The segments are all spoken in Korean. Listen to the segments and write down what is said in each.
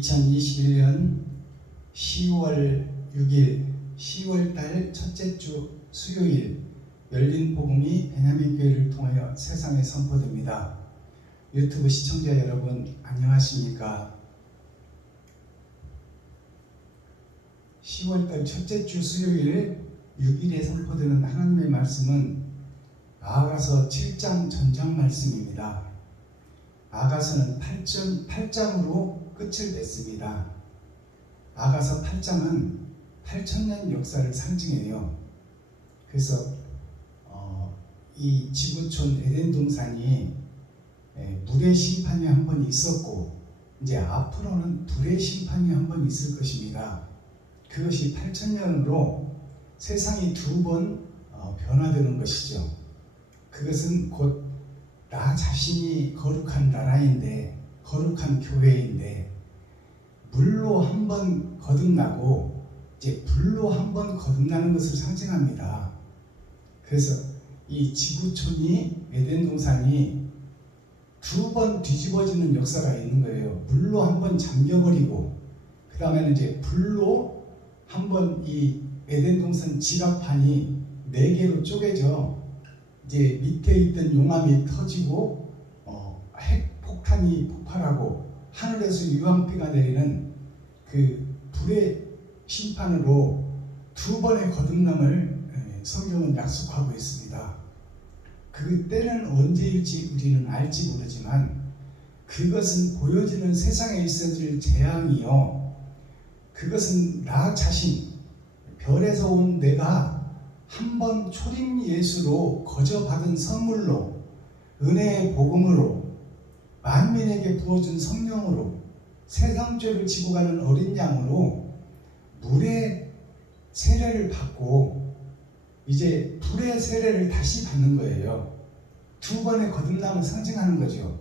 2021년 10월 6일 10월달 첫째 주 수요일 열린 복음이 베냐민 교회를 통하여 세상에 선포됩니다. 유튜브 시청자 여러분 안녕하십니까? 10월달 첫째 주 수요일 6일에 선포되는 하나님의 말씀은 아가서 7장 전장 말씀입니다. 아가서는 8장으로 끝을 맺습니다. 아가서 8장은 8,000년 역사를 상징해요. 그래서 이 지구촌 에덴 동산이 물의 심판이 한 번 있었고 이제 앞으로는 불의 심판이 한 번 있을 것입니다. 그것이 8,000년으로 세상이 두 번 변화되는 것이죠. 그것은 곧 나 자신이 거룩한 나라인데 거룩한 교회인데 물로 한 번 거듭나고 이제 불로 한 번 거듭나는 것을 상징합니다. 그래서 이 지구촌이 에덴 동산이 두 번 뒤집어지는 역사가 있는 거예요. 물로 한 번 잠겨버리고 그 다음에는 이제 불로 한 번 이 에덴 동산 지각판이 4개로 쪼개져 이제 밑에 있던 용암이 터지고 핵폭탄이 폭발하고 하늘에서 유황비가 내리는 그 불의 심판으로 두 번의 거듭남을 성경은 약속하고 있습니다. 그 때는 언제일지 우리는 알지 모르지만 그것은 보여지는 세상에 있어질 재앙이요, 그것은 나 자신 별에서 온 내가 한 번 초림 예수로 거저 받은 선물로 은혜의 복음으로 만민에게 부어준 성령으로 세상 죄를 지고 가는 어린 양으로 물의 세례를 받고 이제 불의 세례를 다시 받는 거예요. 두 번의 거듭남을 상징하는 거죠.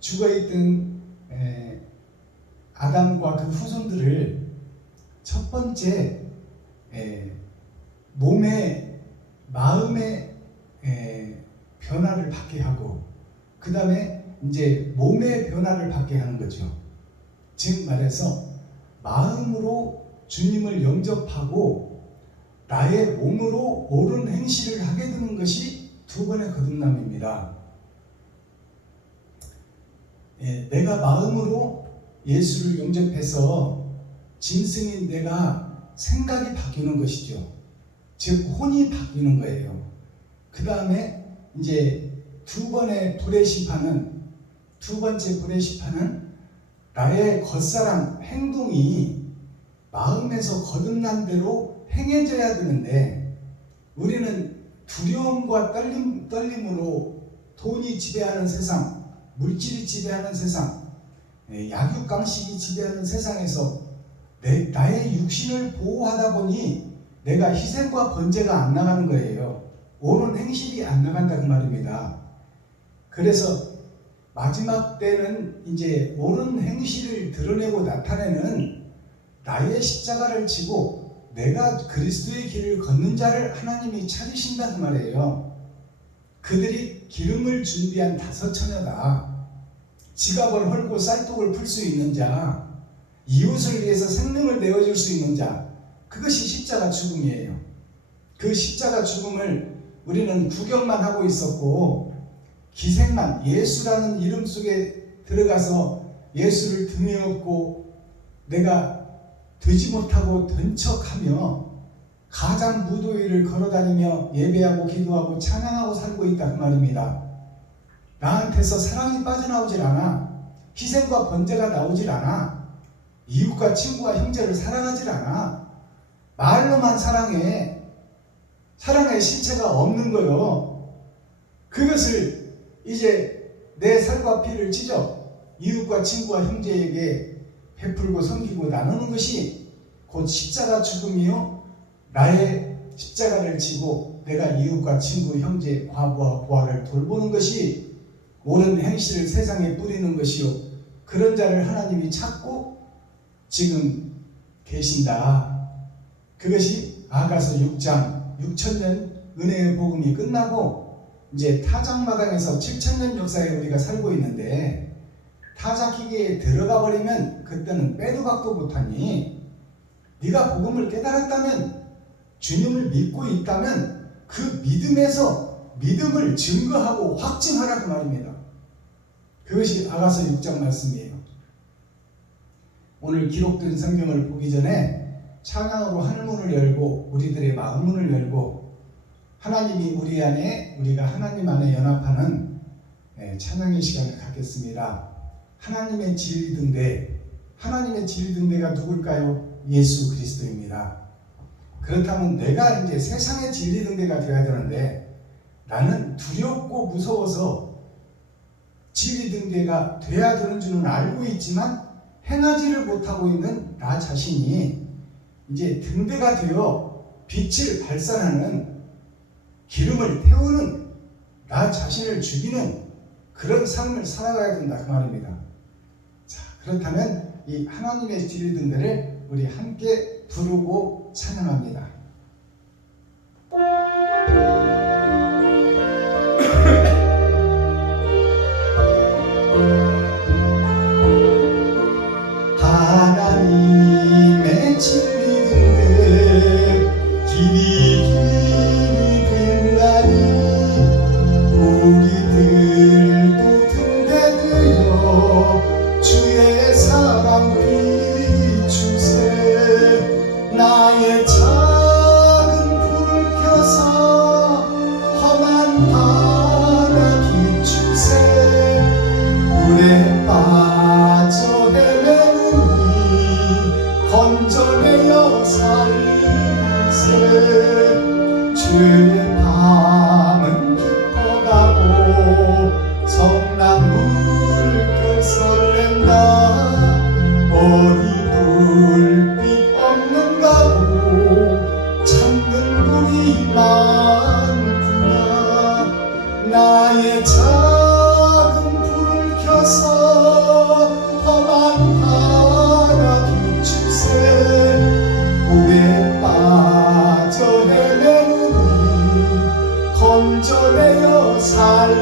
죽어있던 아담과 그 후손들을 첫 번째 몸의 마음의 변화를 받게 하고 그 다음에 이제 몸의 변화를 받게 하는 거죠. 즉 말해서 마음으로 주님을 영접하고 나의 몸으로 옳은 행실을 하게 되는 것이 두 번의 거듭남입니다. 내가 마음으로 예수를 영접해서 짐승인 내가 생각이 바뀌는 것이죠. 즉 혼이 바뀌는 거예요. 그 다음에 이제 두 번째 불의 심판은 나의 겉사람 행동이 마음에서 거듭난 대로 행해져야 되는데 우리는 두려움과 떨림으로 돈이 지배하는 세상, 물질이 지배하는 세상, 약육강식이 지배하는 세상에서 나의 육신을 보호하다 보니 내가 희생과 번제가 안 나가는 거예요. 옳은 행실이 안 나간다 그 말입니다. 그래서 마지막 때는 이제 옳은 행실을 드러내고 나타내는 나의 십자가를 지고 내가 그리스도의 길을 걷는 자를 하나님이 찾으신다 그 말이에요. 그들이 기름을 준비한 5처녀다. 지갑을 헐고 쌀독을 풀 수 있는 자, 이웃을 위해서 생명을 내어줄 수 있는 자, 그것이 십자가 죽음이에요. 그 십자가 죽음을 우리는 구경만 하고 있었고 기생만 예수라는 이름 속에 들어가서 예수를 등에 업고 내가 되지 못하고 된 척하며 가장 무도위를 걸어다니며 예배하고 기도하고 찬양하고 살고 있다 그 말입니다. 나한테서 사랑이 빠져나오질 않아. 희생과 번제가 나오질 않아. 이웃과 친구와 형제를 사랑하질 않아. 말로만 사랑해. 사랑의 실체가 없는 거요. 그것을 이제 내 살과 피를 찢어 이웃과 친구와 형제에게 베풀고 섬기고 나누는 것이 곧 십자가 죽음이요, 나의 십자가를 지고 내가 이웃과 친구, 형제, 과부와 고아를 돌보는 것이 옳은 행실을 세상에 뿌리는 것이요, 그런 자를 하나님이 찾고 지금 계신다. 그것이 아가서 6장 6,000년 은혜의 복음이 끝나고 이제 타작마당에서 7,000년 역사에 우리가 살고 있는데 타작기계에 들어가 버리면 그때는 빼도 박도 못하니, 네가 복음을 깨달았다면, 주님을 믿고 있다면 그 믿음에서 믿음을 증거하고 확증하라 그 말입니다. 그것이 아가서 6장 말씀이에요. 오늘 기록된 성경을 보기 전에 찬양으로 하늘문을 열고 우리들의 마음문을 열고 하나님이 우리 안에, 우리가 하나님 안에 연합하는 찬양의 시간을 갖겠습니다. 하나님의 진리등대, 하나님의 진리등대가 누굴까요? 예수 그리스도입니다. 그렇다면 내가 이제 세상의 진리등대가 되어야 되는데, 나는 두렵고 무서워서 진리등대가 되어야 되는 줄은 알고 있지만 행하지를 못하고 있는 나 자신이 이제 등대가 되어 빛을 발산하는, 기름을 태우는, 나 자신을 죽이는 그런 삶을 살아가야 된다 그 말입니다. 자, 그렇다면 이 하나님의 진리등대를 우리 함께 부르고 찬양합니다. 하나님의 진리등대 길이 빛나니 우리들도 등대되어 주의 사랑 비추세. 나의 작은 불을 켜서 험한 바다 비추세. 물에 빠져 헤매우니 건져내어 살리세. 주의 밤은 깊어가고 성난 물결 설렌다. 어디 불빛 없는가고 찾는 불이 많구나. 나의 작은 불을 켜서 험한 바다 비추세. 물에 빠져 헤매우니 건져내어 살리세.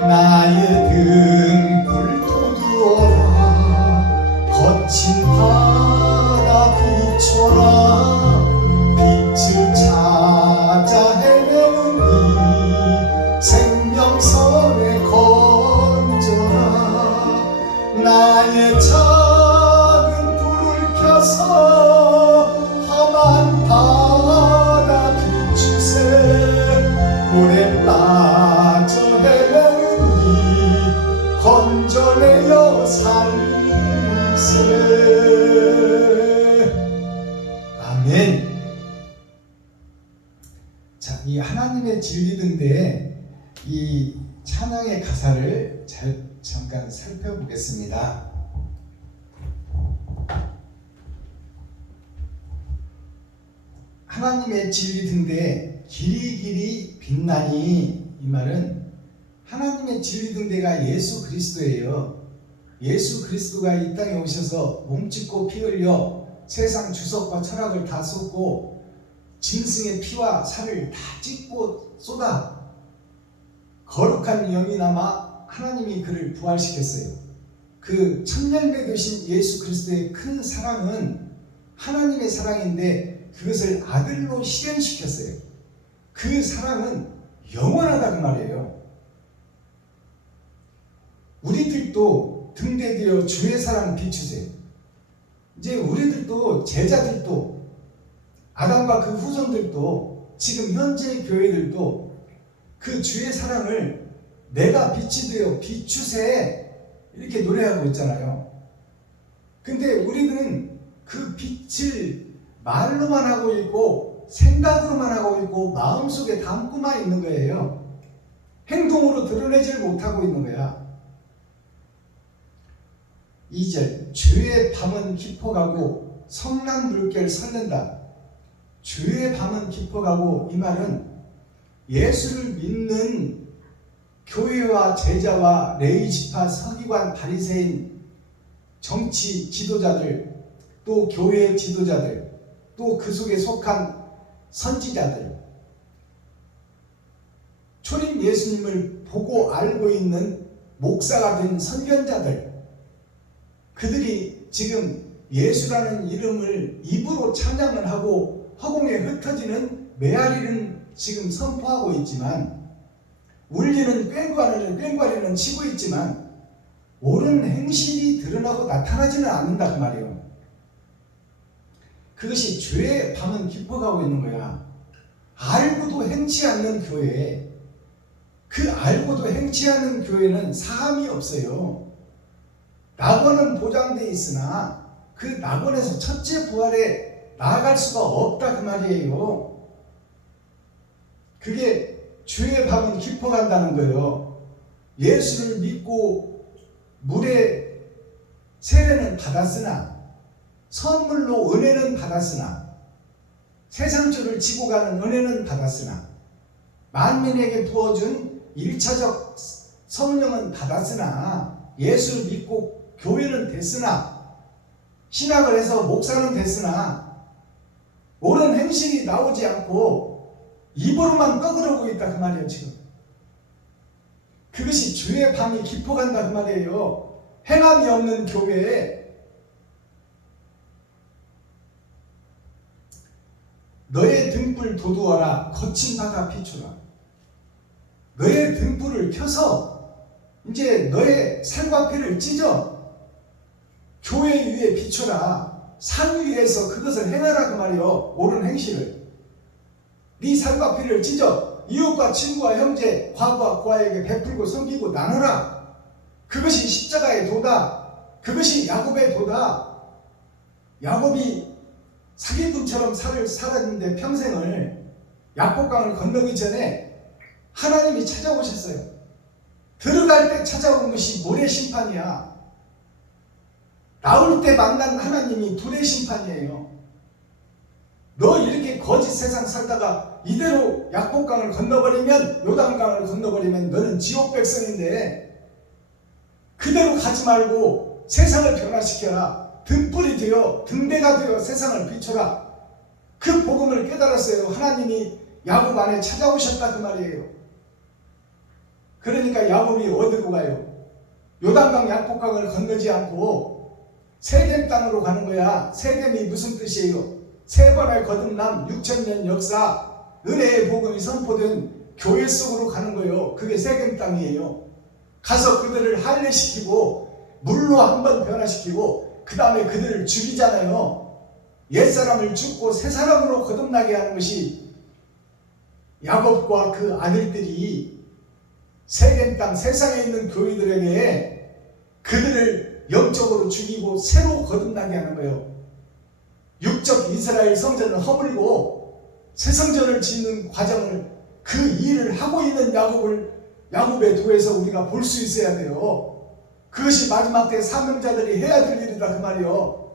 나의 등불 돋우어라. 거친 바다 비춰라. 빛을 찾아 헤매우니 생명선에 건져라. 나의 작은 불을 켜서 험한 바다 비추세. 물에 빠져 헤매우니 건져내어 살리세. 아멘. 자, 이 하나님의 진리등대에 이 찬양의 가사를 잠깐 살펴보겠습니다. 하나님의 진리등대에 길이 빛나니, 이 말은 하나님의 진리등대가 예수 그리스도예요. 예수 그리스도가 이 땅에 오셔서 몸짓고 피 흘려 세상 주석과 철학을 다 쏟고 짐승의 피와 살을 다 찢고 쏟아 거룩한 영이 남아 하나님이 그를 부활시켰어요. 그 천년배 되신 예수 그리스도의 큰 사랑은 하나님의 사랑인데 그것을 아들로 실현시켰어요. 그 사랑은 영원하다 그 말이에요. 우리들도 등대되어 주의 사랑 비추세요. 이제 우리들도, 제자들도, 아담과 그 후손들도, 지금 현재 교회들도 그 주의 사랑을 내가 빛이 되어 비추세 이렇게 노래하고 있잖아요. 근데 우리는 그 빛을 말로만 하고 있고 생각으로만 하고 있고 마음속에 담고만 있는 거예요. 행동으로 드러내질 못하고 있는 거야. 2절, 주의 밤은 깊어가고 성난 물결 설렌다. 주의 밤은 깊어가고, 이 말은 예수를 믿는 교회와 제자와 레위 지파 서기관 바리새인 정치 지도자들, 또 교회 지도자들, 또 그 속에 속한 선지자들, 초림 예수님을 보고 알고 있는 목사가 된 선견자들, 그들이 지금 예수라는 이름을 입으로 찬양을 하고 허공에 흩어지는 메아리는 지금 선포하고 있지만, 울리는 꽹과리는 치고 있지만 옳은 행실이 드러나고 나타나지는 않는다 그 말이에요. 그것이 죄의 밤은 깊어가고 있는 거야. 알고도 행치 않는 교회, 그 알고도 행치 않는 교회는 사함이 없어요. 낙원은 보장되어 있으나 그 낙원에서 첫째 부활에 나아갈 수가 없다 그 말이에요. 그게 죄의 밤은 깊어간다는 거예요. 예수를 믿고 물에 세례는 받았으나, 선물로 은혜는 받았으나, 세상줄을 지고 가는 은혜는 받았으나, 만민에게 부어준 1차적 성령은 받았으나, 예수를 믿고 교회는 됐으나, 신학을 해서 목사는 됐으나 옳은 행실이 나오지 않고 입으로만 떠들어오고 있다 그 말이에요. 지금 그것이 죄의 밤이 깊어간다 그 말이에요. 행함이 없는 교회에 너의 등불 도두어라, 거친 바다 비추라. 너의 등불을 켜서 이제 너의 살과피를 찢어 교회 위에 비춰라. 산 위에서 그것을 행하라 그 말이요. 옳은 행실을. 네 살과 피를 찢어 이웃과 친구와 형제, 과부와 고아에게 베풀고 섬기고 나누라. 그것이 십자가의 도다. 그것이 야곱의 도다. 야곱이 사기꾼처럼 살았는데 평생을 야복강을 건너기 전에 하나님이 찾아오셨어요. 들어갈 때 찾아온 것이 모래 심판이야. 나올 때 만난 하나님이 불의 심판이에요. 너 이렇게 거짓 세상 살다가 이대로 약복강을 건너버리면, 요단강을 건너버리면 너는 지옥 백성인데, 그대로 가지 말고 세상을 변화시켜라. 등불이 되어, 등대가 되어 세상을 비춰라. 그 복음을 깨달았어요. 하나님이 야곱 안에 찾아오셨다 그 말이에요. 그러니까 야곱이 어디로 가요? 요단강 약복강을 건너지 않고 세겜 땅으로 가는 거야. 세겜이 무슨 뜻이에요? 세 번의 거듭남, 6000년 역사, 은혜의 복음이 선포된 교회 속으로 가는 거예요. 그게 세겜 땅이에요. 가서 그들을 할례시키고 물로 한번 변화시키고 그 다음에 그들을 죽이잖아요. 옛사람을 죽고 새 사람으로 거듭나게 하는 것이 야곱과 그 아들들이 세겜 땅, 세상에 있는 교회들에게 그들을 영적으로 죽이고 새로 거듭나게 하는 거예요. 육적 이스라엘 성전을 허물고 새 성전을 짓는 과정을, 그 일을 하고 있는 야곱의 도에서 우리가 볼 수 있어야 돼요. 그것이 마지막 때 사명자들이 해야 될 일이다 그 말이요.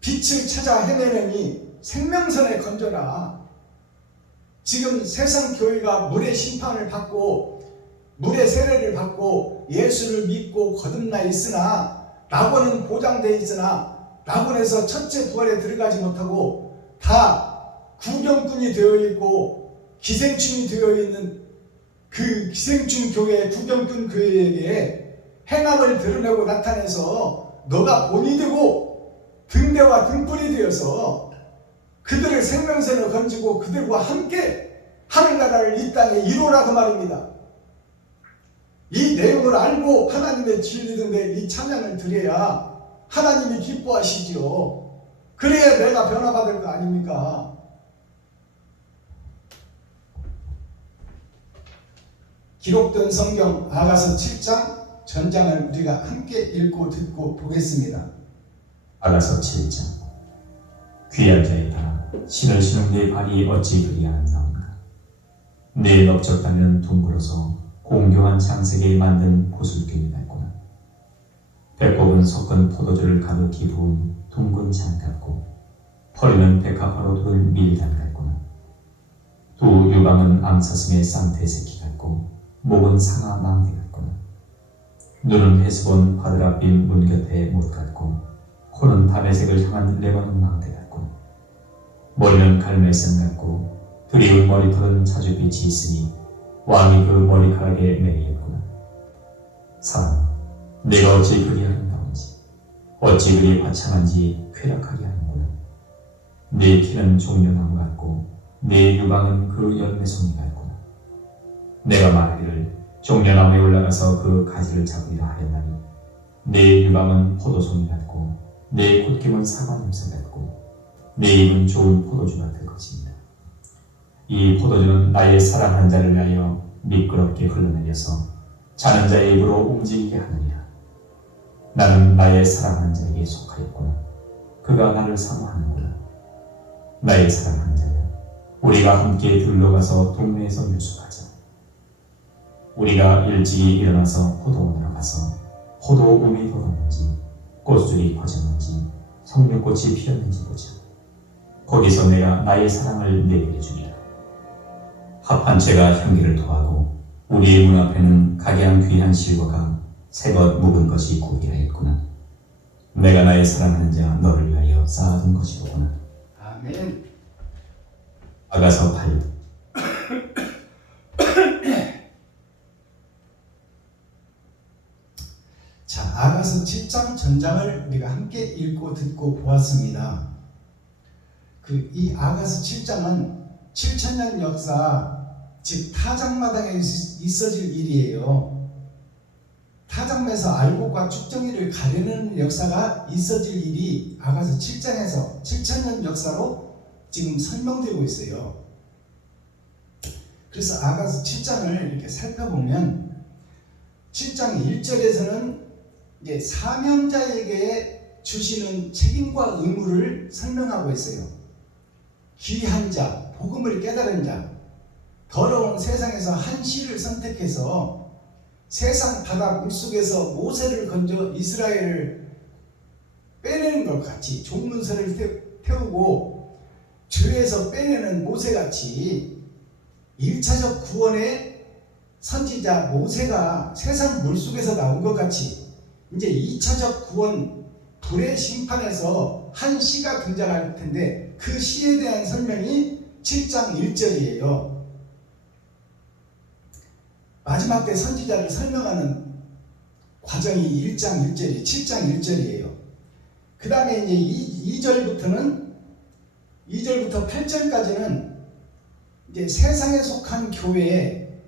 빛을 찾아 헤매느니 생명선에 건져라. 지금 세상 교회가 물의 심판을 받고 물의 세례를 받고 예수를 믿고 거듭나 있으나, 낙원은 보장되어 있으나 낙원에서 첫째 부활에 들어가지 못하고 다 구경꾼이 되어 있고 기생충이 되어 있는 그 기생충 교회, 구경꾼 교회에게 행함을 드러내고 나타내서 너가 본이 되고 등대와 등불이 되어서 그들을 생명선을 건지고 그들과 함께 하늘나라를 이 땅에 이루라 그 말입니다. 이 내용을 알고 하나님의 진리 등대 이 찬양을 드려야 하나님이 기뻐하시지요. 그래야 내가 변화받을 거 아닙니까? 기록된 성경 아가서 7장 전장을 우리가 함께 읽고 듣고 보겠습니다. 아가서 7장. 귀한 자이다, 신을 신은 네 발이 어찌 그리하였나온가. 네 넓적다면 둥그러서 공교한 장색에 만든 보슬길이 같구나. 배꼽은 섞은 포도주를 가득히 부은 둥근 장 같고, 허리는 백합화로 둔 밀단 같구나. 두 유방은 암사슴의 쌍태새끼 같고, 목은 상아 망대 같구나. 눈은 헤스본 바드라빔 문 곁에 못 같고 코는 다메섹을 향한 레바논 망대 같고 머리는 갈멜산 같고 드리운 머리털은 자줏빛이 있으니 왕이 그 머리카락에 매이었구나. 사람, 내가 어찌 그리 아름다운지 어찌 그리 화창한지 쾌락하게 하는구나. 네 키는 종려나무 같고 네 유방은 그 열매송이 같구나. 내가 말하기를 종려나무에 올라가서 그 가지를 잡으리라 하였나니 네 유방은 포도송이 같고 네 콧김은 사과 냄새 같고 네 입은 좋은 포도주 같을 것입니다. 이 포도주는 나의 사랑한 자를 위하여 미끄럽게 흘러내려서 자는 자의 입으로 움직이게 하느니라. 나는 나의 사랑한 자에게 속하였구나. 그가 나를 사모하는구나. 나의 사랑한 자야, 우리가 함께 들러가서 동네에서 유숙하자. 우리가 일찍이 일어나서 포도원으로 가서 포도움이 돋았는지 꽃술이 퍼졌는지 석류꽃이 피었는지 보자. 거기서 내가 나의 사랑을 내게 주리라. 합한 채가 향기를 토하고 우리의 문 앞에는 각양 귀한 실과가 새것 묵은 것이 구비하였구나. 내가 나의 사랑하는 자 너를 위하여 쌓아둔 것이로구나. 아멘. 아가서 8. 자, 아가서 7장 전장을 우리가 함께 읽고 듣고 보았습니다. 이 아가서 7장은 7천년 역사, 즉 타작마당에 있어질 일이에요. 타작에서 알곡과 쭉정이를 가르는 역사가 있어질 일이 아가서 7장에서 7천년 역사로 지금 설명되고 있어요. 그래서 아가서 7장을 이렇게 살펴보면 7장 1절에서는 이제 사명자에게 주시는 책임과 의무를 설명하고 있어요. 귀한 자, 복음을 깨달은 자, 더러운 세상에서 한 씨를 선택해서 세상 바다 물속에서 모세를 건져 이스라엘을 빼내는 것 같이 종문서를 태우고 죄에서 빼내는 모세같이 1차적 구원의 선지자 모세가 세상 물속에서 나온 것 같이 이제 2차적 구원 불의 심판에서 한 씨가 등장할 텐데 그 씨에 대한 설명이 7장 1절이에요. 마지막 때 선지자를 설명하는 과정이 1장 1절이 7장 1절이에요. 그 다음에 이제 2절부터 8절까지는 이제 세상에 속한 교회에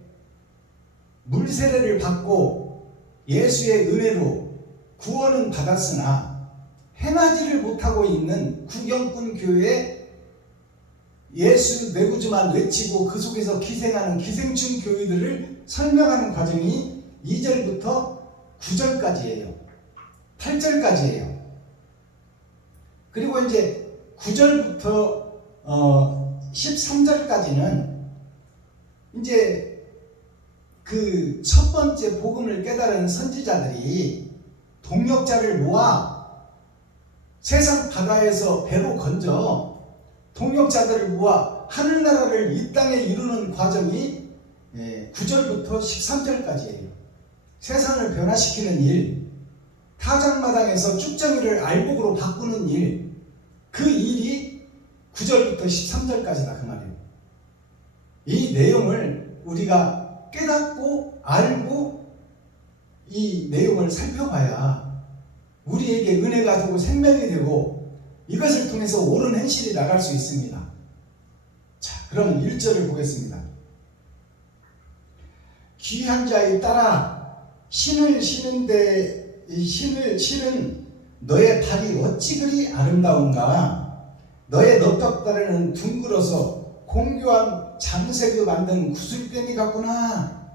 물세례를 받고 예수의 은혜로 구원은 받았으나 행하지를 못하고 있는 구경꾼 교회에 예수 내구주만 외치고 그 속에서 기생하는 기생충 교회들을 설명하는 과정이 2절부터 9절까지예요. 8절까지예요. 그리고 이제 9절부터 13절까지는 이제 그 첫 번째 복음을 깨달은 선지자들이 동역자를 모아 세상 바다에서 배로 건져 동역자들을 모아 하늘나라를 이 땅에 이루는 과정이 9절부터 13절까지예요. 세상을 변화시키는 일, 타작마당에서 쭉정이를 알곡으로 바꾸는 일, 그 일이 9절부터 13절까지다 그 말이에요. 이 내용을 우리가 깨닫고 알고 이 내용을 살펴봐야 우리에게 은혜가 되고 생명이 되고 이것을 통해서 옳은 행실이 나갈 수 있습니다. 자, 그럼 1절을 보겠습니다. 귀한 자에 따라 신을 신은데 신을 실은 너의 발이 어찌 그리 아름다운가. 너의 넓적다리는 둥글어서 공교한 장색을 만든 구슬뱀이 같구나.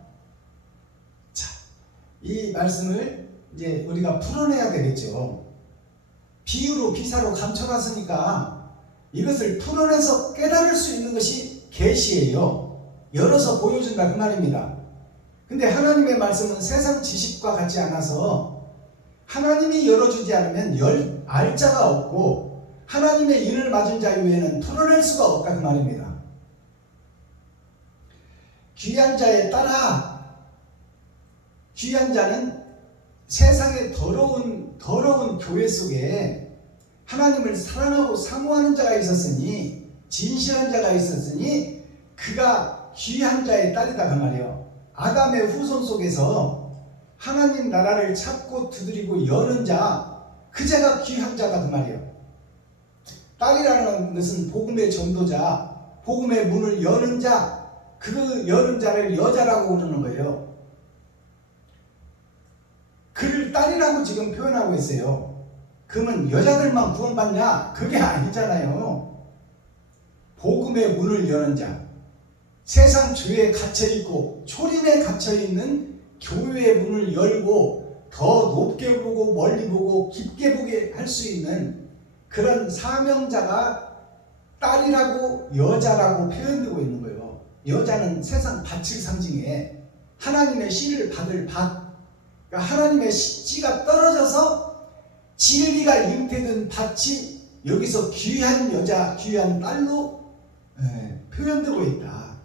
자, 이 말씀을 이제 우리가 풀어내야 되겠죠. 비유로 비사로 감춰놨으니까 이것을 풀어내서 깨달을 수 있는 것이 계시예요. 열어서 보여준다 그 말입니다. 근데 하나님의 말씀은 세상 지식과 같지 않아서 하나님이 열어주지 않으면 알 자가 없고 하나님의 인을 맞은 자 외에는 풀어낼 수가 없다 그 말입니다. 귀한 자에 따라 귀한 자는 세상의 더러운 교회 속에 하나님을 사랑하고 사모하는 자가 있었으니, 진실한 자가 있었으니 그가 귀한 자의 딸이다 그 말이에요. 아담의 후손 속에서 하나님 나라를 찾고 두드리고 여는 자, 그 자가 귀한 자다 그 말이에요. 딸이라는 것은 복음의 전도자, 복음의 문을 여는 자, 그 여는 자를 여자라고 부르는 거예요. 그를 딸이라고 지금 표현하고 있어요. 그러면 여자들만 구원받냐? 그게 아니잖아요. 복음의 문을 여는 자, 세상 죄에 갇혀있고 초림에 갇혀있는 교회의 문을 열고 더 높게 보고 멀리 보고 깊게 보게 할 수 있는 그런 사명자가 딸이라고 여자라고 표현되고 있는 거예요. 여자는 세상 밭을 상징해 하나님의 씨를 받을 밭, 그러니까 하나님의 씨가 떨어져서 진리가 잉태된 밭이 여기서 귀한 여자, 귀한 딸로 표현되고 있다.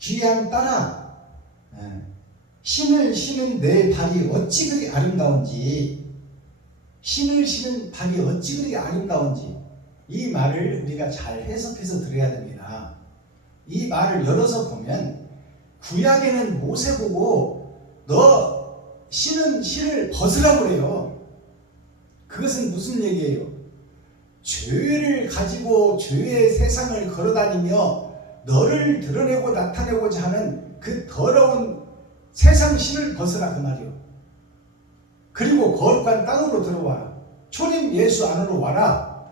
귀한 딸아, 신을 신은 내 발이 어찌 그리 아름다운지, 신을 신은 발이 어찌 그리 아름다운지, 이 말을 우리가 잘 해석해서 들어야 됩니다. 이 말을 열어서 보면 구약에는 모세 보고 너 신은 신을 벗으라고 그래요. 그것은 무슨 얘기예요? 죄를 가지고 죄의 세상을 걸어다니며 너를 드러내고 나타내고자 하는 그 더러운 세상 신을 벗으라 그 말이요. 그리고 거룩한 땅으로 들어와라. 초림 예수 안으로 와라.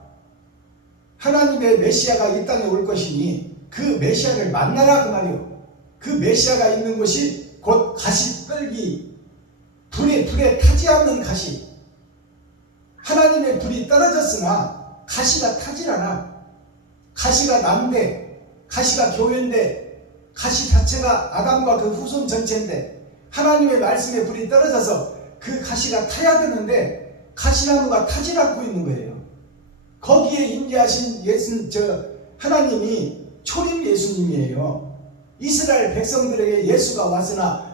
하나님의 메시아가 이 땅에 올 것이니 그 메시아를 만나라 그 말이요. 그 메시아가 있는 곳이 곧 가시떨기, 불에 타지 않는 가시. 하나님의 불이 떨어졌으나 가시가 타질 않아. 가시가 난데, 가시가 교회인데, 가시 자체가 아담과 그 후손 전체인데 하나님의 말씀에 불이 떨어져서 그 가시가 타야 되는데 가시나무가 타질 않고 있는 거예요. 거기에 임재하신 하나님이 초림 예수님이에요. 이스라엘 백성들에게 예수가 왔으나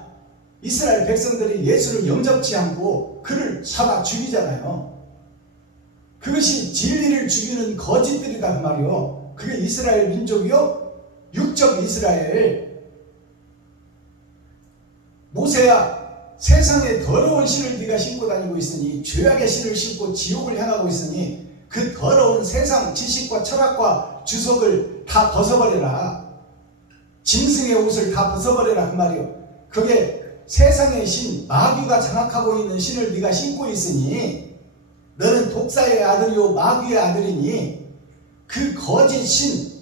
이스라엘 백성들이 예수를 영접치 않고 그를 잡아 죽이잖아요. 그것이 진리를 죽이는 거짓들이다 그 말이요. 그게 이스라엘 민족이요, 육적 이스라엘. 모세야, 세상에 더러운 신을 네가 신고 다니고 있으니, 죄악의 신을 신고 지옥을 향하고 있으니 그 더러운 세상 지식과 철학과 주석을 다 벗어버려라. 짐승의 옷을 다 벗어버려라 그 말이요. 그게 세상의 신, 마귀가 장악하고 있는 신을 네가 신고 있으니 너는 독사의 아들이요 마귀의 아들이니 그 거짓 신,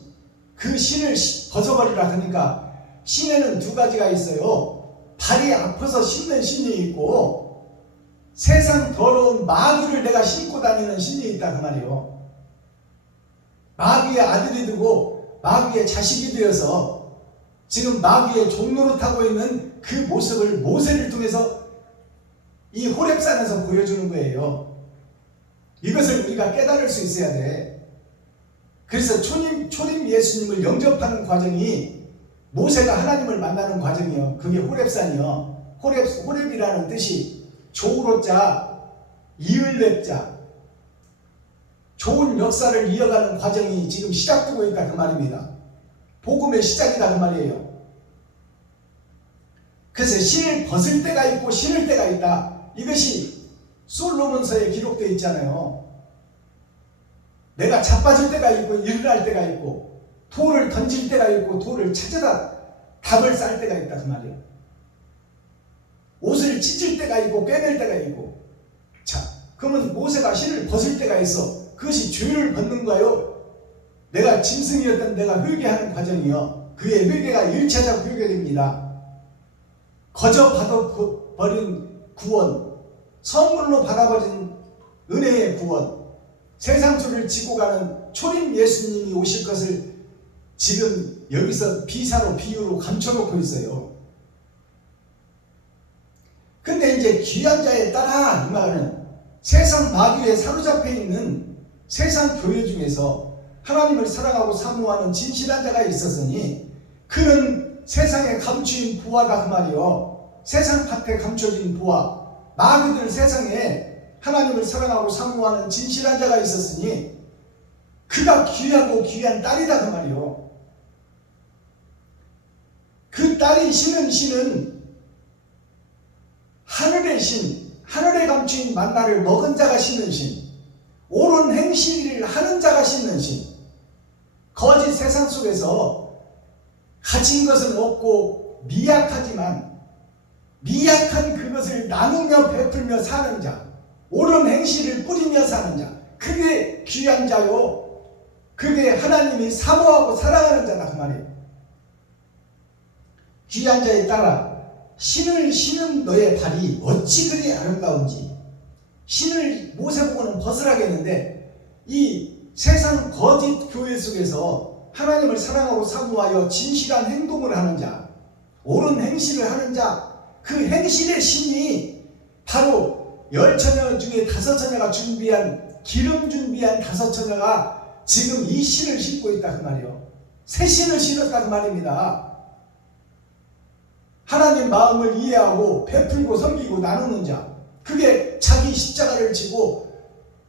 그 신을 벗어버리라. 그러니까 신에는 두 가지가 있어요. 발이 아파서 신는 신이 있고 세상 더러운 마귀를 내가 신고 다니는 신이 있다 그 말이요. 마귀의 아들이 되고 마귀의 자식이 되어서 지금 마귀의 종노릇하고 있는 그 모습을 모세를 통해서 이 호렙산에서 보여주는 거예요. 이것을 우리가 깨달을 수 있어야 돼. 그래서 초림 예수님을 영접하는 과정이 모세가 하나님을 만나는 과정이요. 그게 호렙산이요. 호렙이라는 뜻이 조로자, 이을렙자, 좋은 역사를 이어가는 과정이 지금 시작되고 있다 그 말입니다. 복음의 시작이다 그 말이에요. 그래서 신을 벗을 때가 있고 신을 때가 있다. 이것이 솔로몬서에 기록되어 있잖아요. 내가 자빠질 때가 있고 일어날 때가 있고 돌을 던질 때가 있고 돌을 찾아다 답을 쌀 때가 있다 그 말이에요. 옷을 찢을 때가 있고 꿰맬 때가 있고. 자, 그러면 모세가 신을 벗을 때가 있어. 그것이 죄를 벗는가요? 내가 짐승이었던 내가 회개하는 과정이요. 그의 회개가 1차적 회개됩니다. 거저 받아버린 구원, 선물로 받아버린 은혜의 구원, 세상 죄를 지고 가는 초림 예수님이 오실 것을 지금 여기서 비사로 비유로 감춰놓고 있어요. 근데 이제 귀한 자에 따라 이 말은 세상 마귀에 사로잡혀 있는 세상 교회 중에서 하나님을 사랑하고 사모하는 진실한 자가 있었으니 그는 세상에 감추인 부하다 그 말이요. 세상 밭에 감춰진 보화, 마귀들 세상에 하나님을 사랑하고 사모하는 진실한 자가 있었으니 그가 귀하고 귀한 딸이다 그 말이요. 그 딸이 신은 신은 하늘의 신, 하늘에 감추인 만나를 먹은 자가 신는 신, 옳은 행실을 하는 자가 신는 신. 거짓 세상 속에서 가진 것은 없고 미약하지만 미약한 그것을 나누며 베풀며 사는 자, 옳은 행실을 뿌리며 사는 자, 그게 귀한 자요. 그게 하나님이 사모하고 사랑하는 자다 그 말이에요. 귀한 자에 따라 신을 신은 너의 발이 어찌 그리 아름다운지. 신을 모세보고는 벗으라겠는데 이 세상 거짓 교회 속에서 하나님을 사랑하고 사모하여 진실한 행동을 하는 자, 옳은 행실을 하는 자, 그 행실의 신이 바로 10처녀 중에 5처녀가 준비한, 기름 준비한 5처녀가 지금 이 신을 신고 있다 그 말이에요. 새 신을 신었다 그 말입니다. 하나님 마음을 이해하고 베풀고 섬기고 나누는 자, 그게 자기 십자가를 지고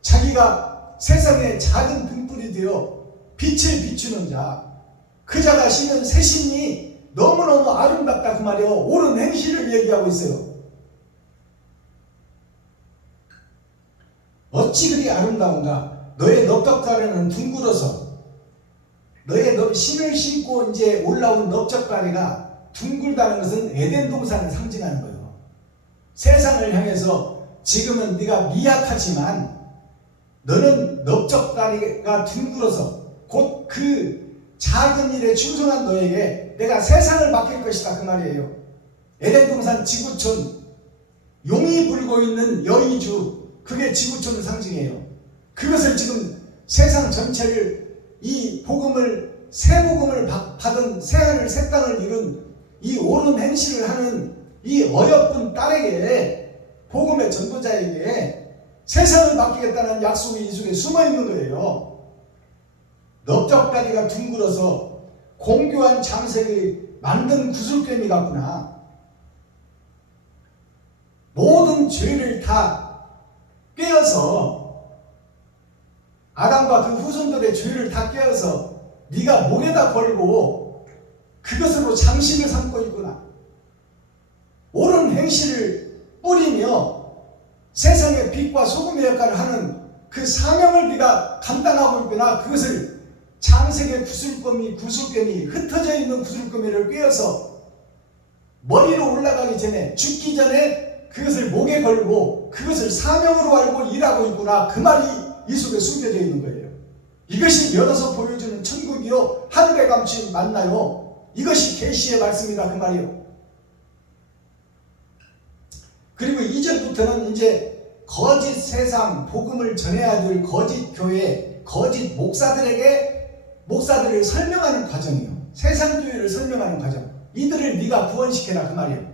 자기가 세상의 작은 등불이 되어 빛을 비추는 자, 그 자가 신은 새 신이 너무너무 아름답다 그 말이에요. 옳은 행실을 얘기하고 있어요. 어찌 그리 아름다운가. 너의 넓적다리는 둥글어서, 너의 신을 신고 이제 올라온 넓적다리가 둥글다는 것은 에덴 동산을 상징하는 거예요. 세상을 향해서 지금은 네가 미약하지만 너는 넓적다리가 둥글어서 곧 그 작은 일에 충성한 너에게 내가 세상을 맡길 것이다 그 말이에요. 에덴 동산 지구촌, 용이 불고 있는 여의주, 그게 지구촌을 상징해요. 그것을 지금 세상 전체를 이 복음을, 새 복음을 받은 새하늘 새 땅을 이룬 이 옳은 행실을 하는 이 어여쁜 딸에게, 복음의 전도자에게 세상을 맡기겠다는 약속이 이 속에 숨어 있는 거예요. 넓적다리가 둥글어서 공교한 장색이 만든 구슬꿰미 같구나. 모든 죄를 다 꿰어서, 아담과 그 후손들의 죄를 다 꿰어서 네가 목에다 걸고 그것으로 장식을 삼고 있구나. 옳은 행실을 뿌리며 세상의 빛과 소금의 역할을 하는 그 사명을 네가 감당하고 있구나. 그것을 장색의 구슬꿰미, 흩어져 있는 구슬꿰미를 꿰어서 머리로 올라가기 전에, 죽기 전에 그것을 목에 걸고 그것을 사명으로 알고 일하고 있구나. 그 말이 이 속에 숨겨져 있는 거예요. 이것이 열어서 보여주는 천국이요, 하늘에 감추인 만나요. 이것이 계시의 말씀이다 그 말이요. 그리고 이제부터는 이제 거짓 세상 복음을 전해야 될 거짓 교회, 거짓 목사들을 설명하는 과정이에요. 세상 교회를 설명하는 과정. 이들을 네가 구원시켜라 그 말이에요.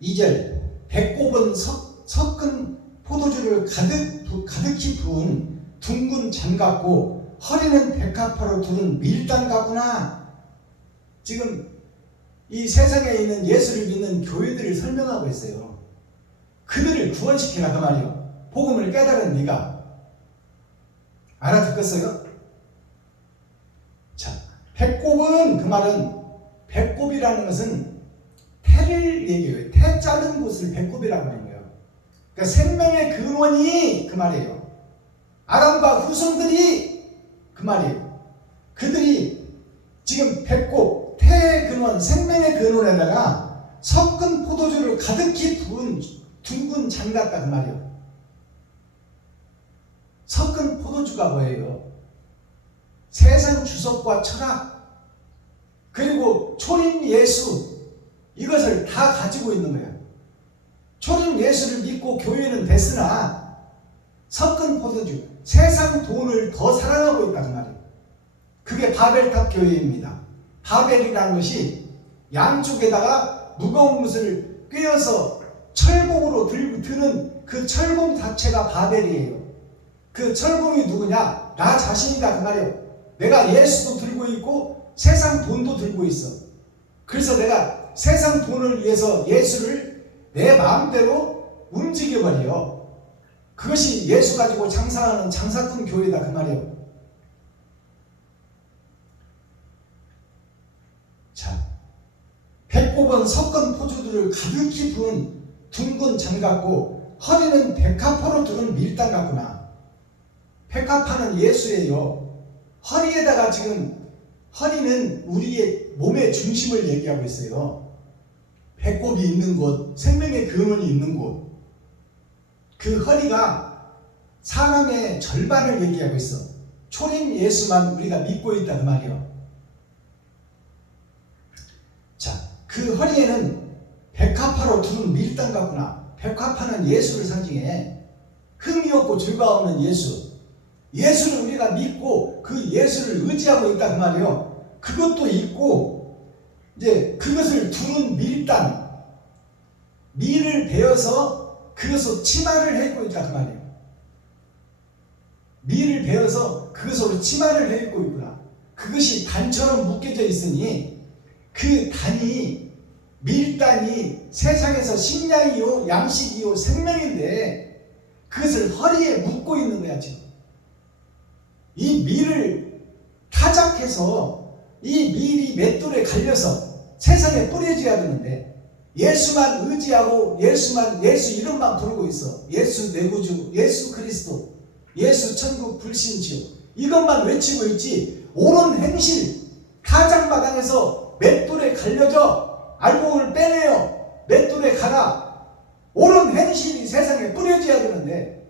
2절, 배꼽은 섞은 포도주를 가득히 부은 둥근 잔 같고 허리는 백합화로 두른 밀당 같구나. 지금 이 세상에 있는 예수를 믿는 교회들을 설명하고 있어요. 그들을 구원시키라 그 말이에요. 복음을 깨달은 네가. 알아듣겠어요? 자, 배꼽은, 그 말은, 배꼽이라는 것은 태를 얘기해요. 태 짜는 곳을 배꼽이라고 하는 거예요. 그러니까 생명의 근원이 그 말이에요. 아담과 후손들이 그 말이에요. 그들이 지금 배꼽, 태의 근원, 생명의 근원에다가 섞은 포도주를 가득히 부은 둥근 잔 같다 그 말이에요. 섞은 포도주가 뭐예요? 세상 주석과 철학, 그리고 초림 예수, 이것을 다 가지고 있는 거예요. 초림 예수를 믿고 교회는 됐으나 섞은 포도주, 세상 돈을 더 사랑하고 있다 그 말이에요. 그게 바벨탑 교회입니다. 바벨이라는 것이 양쪽에다가 무거운 것을 꿰어서 철봉으로 드는 그 철봉 자체가 바벨이에요. 그 철봉이 누구냐? 나 자신이다 그 말이에요. 내가 예수도 들고 있고 세상 돈도 들고 있어. 그래서 내가 세상 돈을 위해서 예수를 내 마음대로 움직여버려. 그것이 예수 가지고 장사하는 장사꾼 교회다 그 말이에요. 자, 배꼽은 섞은 포주들을 가득히 부은 둥근 장 같고 허리는 백합화로 두른 밀당 같구나. 백합화는 예수예요. 허리에다가 지금 허리는 우리의 몸의 중심을 얘기하고 있어요. 배꼽이 있는 곳, 생명의 근원이 있는 곳. 그 허리가 사람의 절반을 얘기하고 있어. 초림 예수만 우리가 믿고 있다 그 말이요. 자, 그 허리에는 백합화로 두른 밀당 같구나. 백합화는 예수를 상징해. 흠이 없고 죄가 없는 예수. 예수를 우리가 믿고 그 예수를 의지하고 있다 그 말이에요. 그것도 있고 이제 그것을 두른 밀당, 밀을 베어서 그것으로 치마를 해입고 있다 그 말이에요. 밀을 베어서 그것으로 치마를 해입고 있구나. 그것이 단처럼 묶여져 있으니 그 단이 밀단이 세상에서 식량이요 양식이요 생명인데 그것을 허리에 묶고 있는 거야 지금. 이 밀을 타작해서 이 밀이 맷돌에 갈려서 세상에 뿌려져야 되는데 예수만 의지하고 예수 이름만 부르고 있어. 예수 내 구주, 예수 그리스도, 예수 천국 불신지요. 이것만 외치고 있지 옳은 행실 타작마당에서 맷돌에 갈려져 알곡을 빼내요. 맷돌에 갈아. 옳은 행실이 세상에 뿌려져야 되는데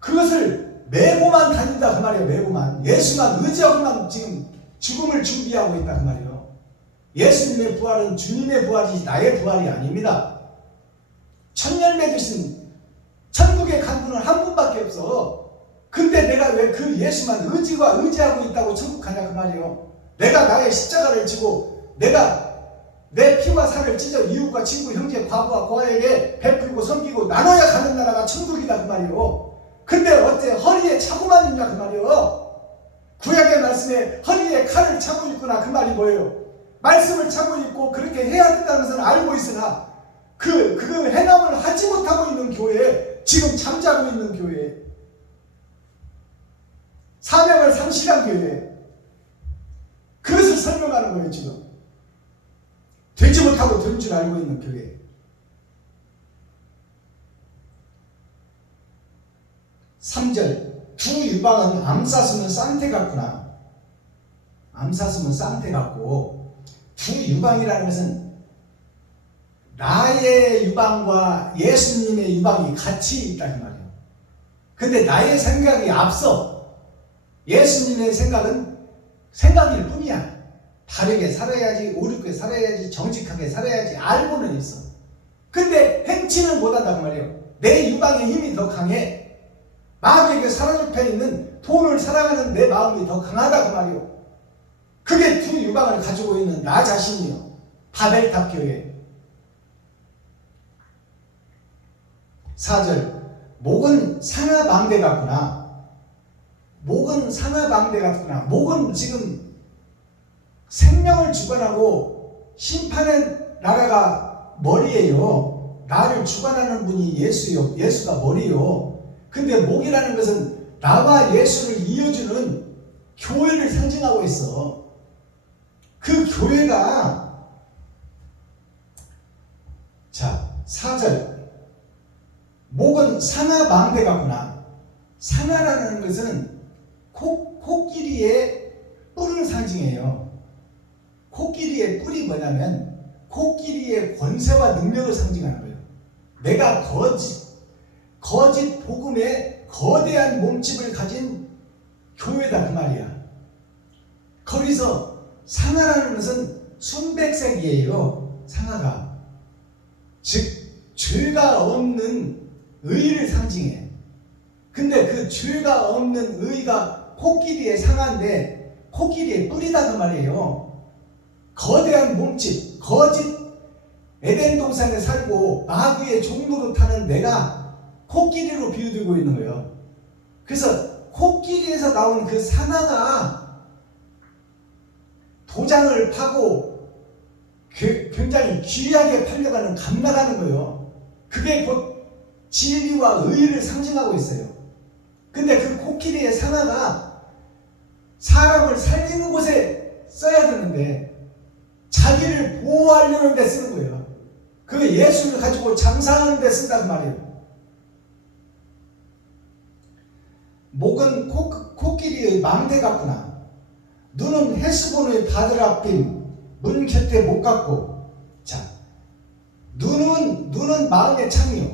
그것을 메고만 다닌다 그 말이에요. 메고만. 예수만 의지하고만 지금 죽음을 준비하고 있다 그 말이에요. 예수님의 부활은 주님의 부활이지 나의 부활이 아닙니다. 천열매 드신 천국의 간구는 한 분밖에 없어. 근데 내가 왜 그 예수만 의지하고 있다고 천국 가냐 그 말이에요. 내가 나의 십자가를 지고 내가 내 피와 살을 찢어 이웃과 친구 형제 과부와 고아에게 베풀고 섬기고 나눠야 가는 나라가 천국이다 그 말이에요. 근데 어째 허리에 차고만 있냐 그 말이에요. 구약의 말씀에 허리에 칼을 차고 있구나 그 말이 뭐예요? 말씀을 차고 있고 그렇게 해야 된다는 것은 알고 있으나 그 행함을 하지 못하고 있는 교회에 지금 잠자고 있는 교회에 사명을 상실한 교회에 그것을 설명하는 거예요 지금. 되지 못하고 된 줄 알고 있는 교회. 3절 두 유방은 암사슴은 쌍태 같구나. 암사슴은 쌍태 같고 두 유방이라는 것은 나의 유방과 예수님의 유방이 같이 있다 그 말이에요. 근데 나의 생각이 앞서. 예수님의 생각은 생각일 뿐이야. 바르게 살아야지, 옳게 살아야지, 정직하게 살아야지 알고는 있어. 근데 행치는 못한다 그 말이에요. 내 유방의 힘이 더 강해. 마귀에게 사로잡혀 있는 돈을 사랑하는 내 마음이 더 강하다 그 말이요. 그게 두 유방을 가지고 있는 나 자신이요. 바벨탑 교회. 4절 목은 상하방대 같구나. 목은 상하방대 같구나. 목은 지금 생명을 주관하고 심판의 나라가 머리예요. 나를 주관하는 분이 예수요. 예수가 머리요. 근데 목이라는 것은 나와 예수를 이어주는 교회를 상징하고 있어. 그 교회가 자 4절 목은 상하망대 같구나. 상하라는 것은 코끼리의 뿔을 상징해요. 코끼리의 뿔이 뭐냐면 코끼리의 권세와 능력을 상징하는 거예요. 내가 거짓 복음의 거대한 몸집을 가진 교회다 그 말이야. 거기서 상하라는 것은 순백색이에요. 상하가 즉 죄가 없는 의를 상징해. 근데 그 죄가 없는 의가 코끼리의 상하인데 코끼리의 뿔이다 그 말이에요. 거대한 몸집, 거짓 에덴 동산에 살고 마귀의 종로로 타는 내가 코끼리로 비유되고 있는 거예요. 그래서 코끼리에서 나온 그 상하가 도장을 파고 굉장히 귀하게 팔려가는 감나가는 거예요. 그게 곧 진리와 의를 상징하고 있어요. 근데 그 코끼리의 상아가 사람을 살리는 곳에 써야 되는데 자기를 보호하려는 데 쓰는 거예요. 그 예수를 가지고 장사하는 데 쓴단 말이에요. 목은 코끼리의 망대 같구나. 눈은 헤스본의 바드라빔 문 곁에 못 갔고. 자, 눈은 마음의 창이요.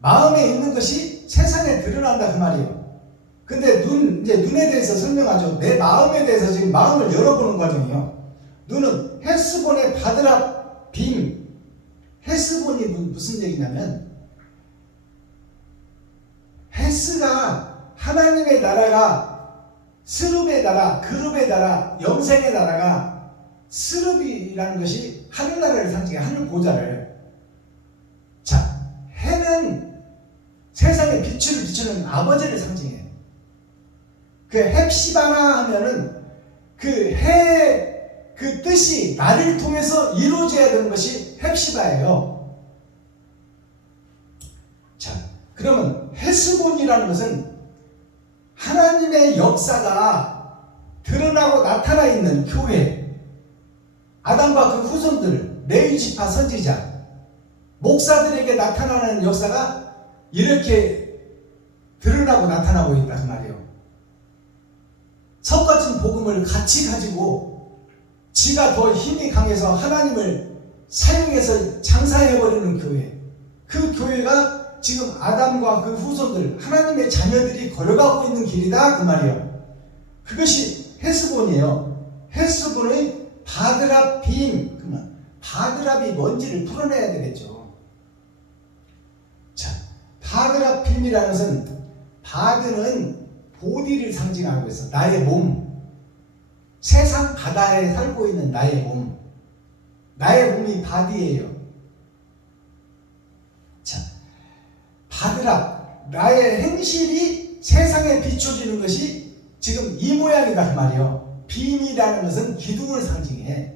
마음에 있는 것이 세상에 드러난다 그 말이에요. 근데 이제 눈에 대해서 설명하죠. 내 마음에 대해서 지금 마음을 열어보는 과정이요. 눈은 헤스본의 바드라빔. 헤스본이 무슨 얘기냐면 헤스가 하나님의 나라가 스룹의 나라, 그룹의 나라, 영생의 나라가 스룹이라는 것이 하늘나라를 상징해, 하늘 보좌를. 자, 해는 세상에 빛을 비추는 아버지를 상징해. 그 헵시바라 하면은 그 해의 그 뜻이 나를 통해서 이루어져야 되는 것이 헵시바예요. 자, 그러면 헤스본이라는 것은 하나님의 역사가 드러나고 나타나 있는 교회, 아담과 그 후손들, 레위 지파 선지자, 목사들에게 나타나는 역사가 이렇게 드러나고 나타나고 있다 그 말이에요. 섞어진 복음을 같이 가지고 지가 더 힘이 강해서 하나님을 사용해서 장사해버리는 교회, 그 교회가 지금 아담과 그 후손들, 하나님의 자녀들이 걸어가고 있는 길이다 그 말이에요. 그것이 헤스본이에요. 헤스본의 바드라빔. 그러면 바드랍이 뭔지를 풀어내야 되겠죠. 자, 바드라빔이라는 것은, 바드는 보디를 상징하고 있어. 나의 몸. 세상 바다에 살고 있는 나의 몸. 나의 몸이 바디예요. 자, 바드랍, 나의 행실이 세상에 비춰지는 것이 지금 이 모양이다 그 말이에요. 빔이라는 것은 기둥을 상징해.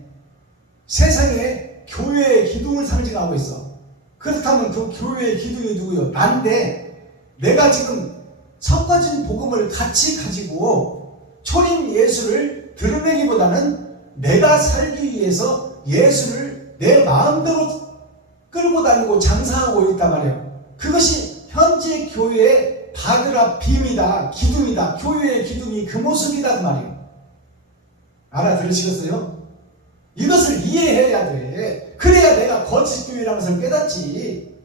세상에 교회의 기둥을 상징하고 있어. 그렇다면 그 교회의 기둥이 누구요? 난데, 내가 지금 섞어진 복음을 같이 가지고 초림 예수를 드러내기보다는 내가 살기 위해서 예수를 내 마음대로 끌고 다니고 장사하고 있단 말이에요. 그것이 현재 교회의 바드라빔이다, 기둥이다. 교회의 기둥이 그 모습이다 그 말이에요. 알아들으시겠어요? 이것을 이해해야 돼. 그래야 내가 거짓 교회라는 것을 깨닫지.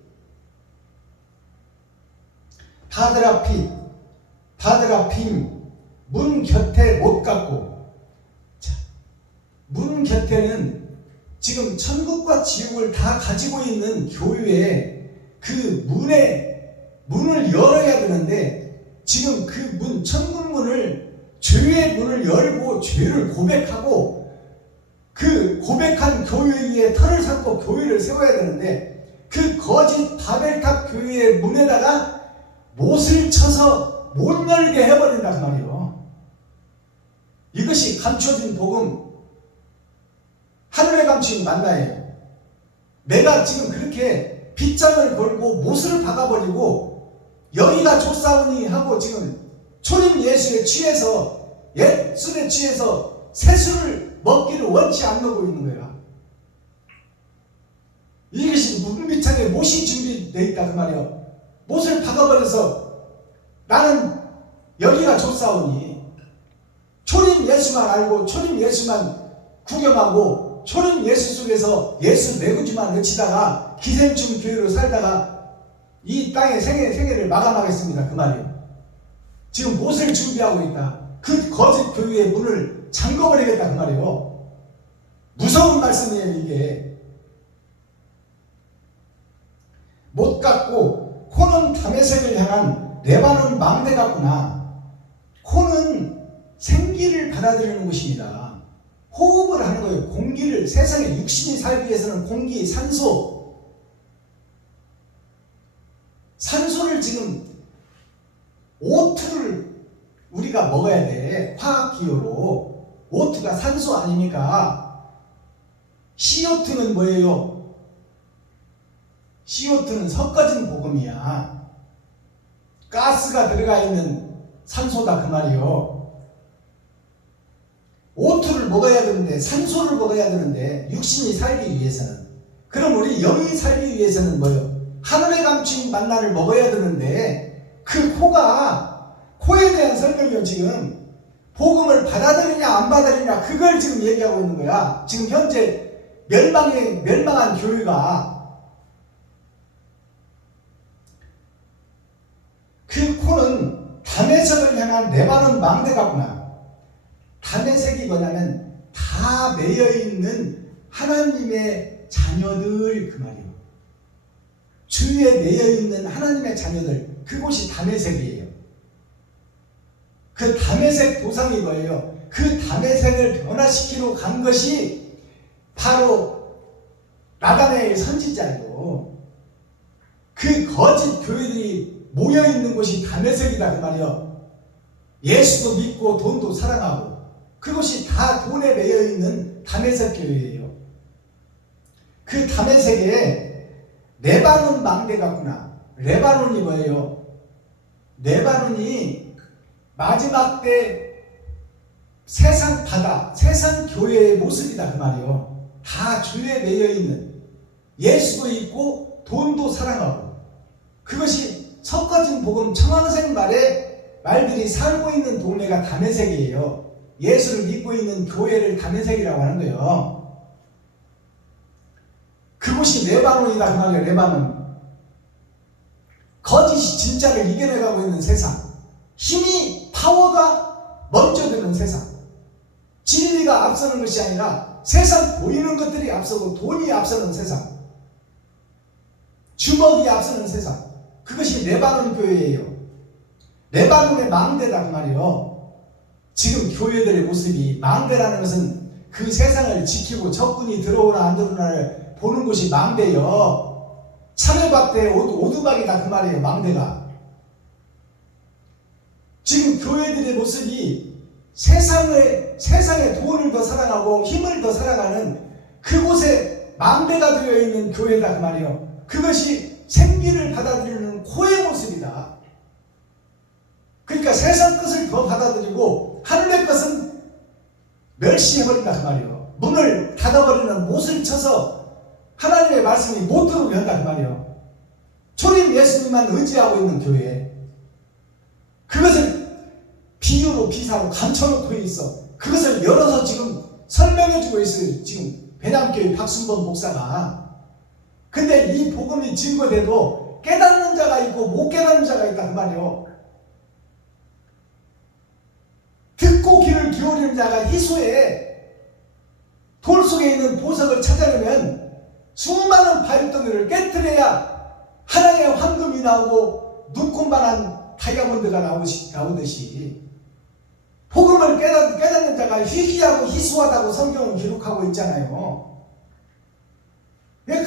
바드라빔, 문 곁에 못 갔고. 자, 문 곁에는 지금 천국과 지옥을 다 가지고 있는 교회에 그 문을 열어야 되는데, 지금 그 문, 천국 문을, 죄의 문을 열고 죄를 고백하고 그 고백한 교회 위에 털을 삼고 교회를 세워야 되는데, 그 거짓 바벨탑 교회의 문에다가 못을 쳐서 못 열게 해버린다 그 말이에요. 이것이 감춰진 복음, 하늘의 감추인 만나예요. 내가 지금 그렇게 빗장을 걸고 못을 박아버리고 여기가 좋사오니 하고 지금 초림 예수에 취해서, 예술에 취해서 세수를 먹기를 원치 않고 있는 거야. 이것이 문비창에 못이 준비되어 있다 그 말이야. 못을 박아버려서 나는 여기가 좋사오니 초림 예수만 알고 초림 예수만 구경하고 초림 예수 속에서 예수 매구주만 외치다가 기생충 교회로 살다가 이 땅의 생애를 마감하겠습니다 그 말이에요. 지금 못을 준비하고 있다. 그 거짓 교회의 문을 잠궈버리겠다 그 말이에요. 무서운 말씀이에요 이게. 못 갖고 코는 다메섹을 향한 레바논 망대 같구나. 코는 생기를 받아들이는 것입니다. 호흡을 하는 거예요. 공기를, 세상에 육신이 살기 위해서는 공기, 산소를 지금 O2를 우리가 먹어야 돼. 화학기호로 O2 CO2가 산소 아닙니까? CO2는 뭐예요? CO2는 섞어진 복음이야. 가스가 들어가 있는 산소다 그 말이요. O2를 먹어야 되는데, 산소를 먹어야 되는데, 육신이 살기 위해서는. 그럼 우리 영이 살기 위해서는 뭐예요? 하늘에 감춘 만나를 먹어야 되는데, 그 코에 대한 설명이요. 지금 복음을 받아들이냐 안 받아들이냐 그걸 지금 얘기하고 있는 거야. 지금 현재 멸망한 교회가 그 코는 다메섹을 향한 레바논 망대같구나. 다메섹이 뭐냐면 다 매여있는 하나님의 자녀들 그 말이에요. 주위에 매여있는 하나님의 자녀들, 그곳이 다메섹이에요. 그 다메섹 도상이 뭐예요? 그 다메섹을 변화시키러 간 것이 바로 나다나엘 선지자이고, 그 거짓 교회들이 모여있는 곳이 다메섹이다 그 말이요. 예수도 믿고 돈도 사랑하고 그것이 다 돈에 매여있는 다메섹 교회예요. 그 다메섹에 레바논 망대 같구나. 레바논이 뭐예요? 레바논이 마지막 때 세상 바다, 세상 교회의 모습이다 그 말이요. 다 주에 매여있는, 예수도 있고 돈도 사랑하고, 그것이 섞어진 복음 청황생 말들이 살고 있는 동네가 다메섹이에요. 예수를 믿고 있는 교회를 다메섹이라고 하는 거예요. 그곳이 레바논이다 그 말이에요. 레바논. 거짓이 진짜를 이겨내가고 있는 세상, 힘이, 파워가 먼저 되는 세상, 진리가 앞서는 것이 아니라 세상 보이는 것들이 앞서고 돈이 앞서는 세상, 주먹이 앞서는 세상, 그것이 레바논 교회예요. 레바논의 망대다 그 말이에요. 지금 교회들의 모습이, 망대라는 것은 그 세상을 지키고 적군이 들어오나 안 들어오나를 보는 곳이 망대요. 참외밭에 오두막이다 그 말이에요. 망대가. 지금 교회들의 모습이 세상의 돈을 더 사랑하고 힘을 더 사랑하는 그곳에 망대가 되어 있는 교회다 그 말이에요. 그것이 생기를 받아들이는 코의 모습이다. 그러니까 세상 것을 더 받아들이고 하늘의 것은 멸시해버린다 그 말이에요. 문을 닫아버리는, 못을 쳐서 하나님의 말씀이 못 들어오게 한다 그 말이에요. 초림 예수님만 의지하고 있는 교회, 그것을 비유로 비사로 감춰놓고 있어. 그것을 열어서 지금 설명해주고 있어요. 지금 배남교회 박순범 목사가. 근데 이 복음이 증거돼도 깨닫는 자가 있고 못 깨닫는 자가 있다 그 말이에요. 듣고 귀를 기울이는 자가 희소해. 돌 속에 있는 보석을 찾아내면 수많은 바위덩이를 깨트려야 하나의 황금이 나오고 눈꽃만한 다이아몬드가 나오듯이 복음을 깨닫는 자가 희귀하고 희소하다고 성경은 기록하고 있잖아요.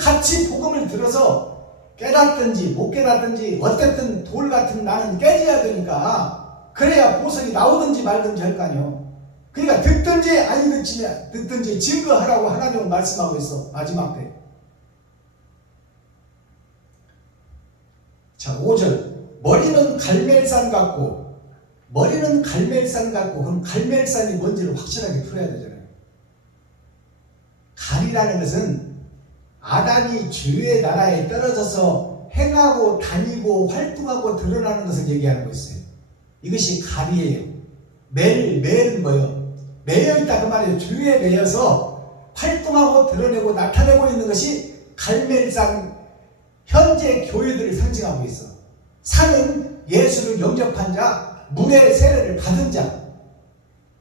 같이 복음을 들어서 깨닫든지 못 깨닫든지 어쨌든 돌 같은 나는 깨져야 되니까, 그래야 보석이 나오든지 말든지 할 거 아니에요. 그러니까 듣든지 아니 듣든지 증거하라고 하나님은 말씀하고 있어. 마지막 때. 자, 5절. 머리는 갈멜산 같고, 그럼 갈멜산이 뭔지를 확실하게 풀어야 되잖아요. 갈이라는 것은 아담이 주의 나라에 떨어져서 행하고 다니고 활동하고 드러나는 것을 얘기하는 거 있어요. 이것이 갈이에요. 멜은 뭐예요? 매여있다 그 말이에요. 주에 매여서 활동하고 드러내고 나타내고 있는 것이 갈멜산, 현재 교회들을 상징하고 있어. 산은 예수를 영접한 자, 물의 세례를 받은 자,